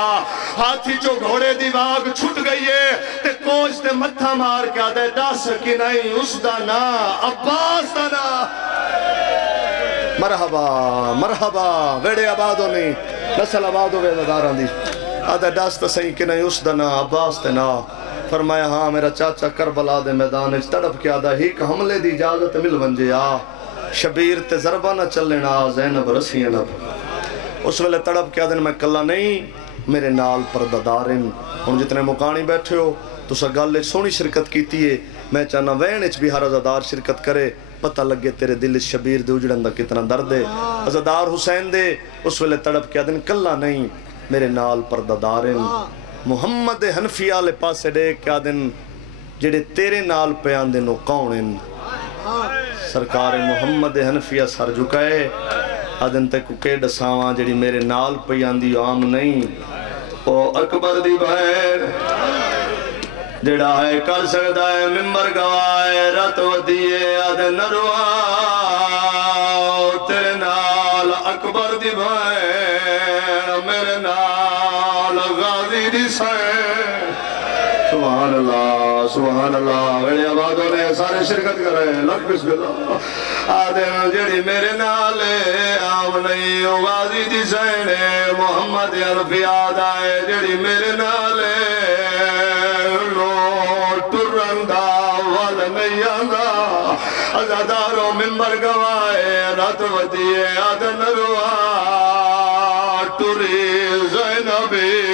ہاتھی جو گھوڑے دی واگ چھٹ گئی ہے، تے کوچ تے متھا مار کے آدھے ڈاس کی نہیں اس دا نا عباس دا نا، مرحبا مرحبا ویڑے آباد ہونی نسل آباد ہوئے عزاداران دی، آدھے ڈاستا صحیح کہ نہیں اس دنا عباس تے نا، فرمایا ہاں میرا چاچا کربلا دے میدان اچ تڑپ کے آدھا ہی کہ حملے دی اجازت مل ونجے آ، شبیر تے ضربہ نہ چلنا زینب رسینب، اس ویلے تڑپ کے آدھے میں کلہ نہیں میرے نال پردادارن، ہم جتنے مقانی بیٹھے ہو تو سا گالے سونی شرکت کیتی ہے، میں چاہنا وین اچ بھی ہر عزادار شرکت کرے، پتہ لگے تیرے دل شبیر دے اجڑن دا کتنا درد ہے، عزادار حسین دے اس ویلے تڑپ کے آدھن کلہ نہیں میرے نال پردادارن، محمد حنفیہ لے پاسے دے کے آدھن جڑے تیرے نال پیان دے نو کونن، سرکار محمد حنفیہ سر جھکائے، آدھن تے کوکے ڈساواں جڑی میرے نال پیان دی عام نہیں، او اکبر دی بہن جڑا ہے کر سکتا ہے ممبر گوائے رات ودیے آدھے نروا تیرے نال اکبر دی بھائن میرے نال غازی دی سین، سبحان اللہ ویڑے آبادوں نے سارے شرکت کر رہے ہیں، لکھ بسم اللہ، آدھے جڑی میرے نال آم نہیں غازی دی سین، محمد حنفیہ آدھائے جڑی میرے نال عزاداروں ممبر گوائے رات ودیے آدن روا ٹری زینبی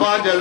5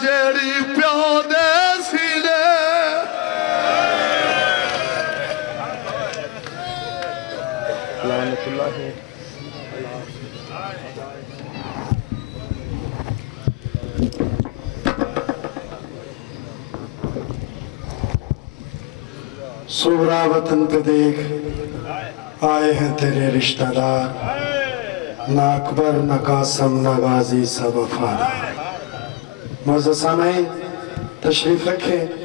جیڑی پیو دے سینے لعنت اللہ ہے سورا وطن پہ دیکھ آئے ہیں تیرے رشتہ دار نہ اکبر نہ قاسم نہ غازی سب وفادار۔ معزز سامعین تشریف رکھیں۔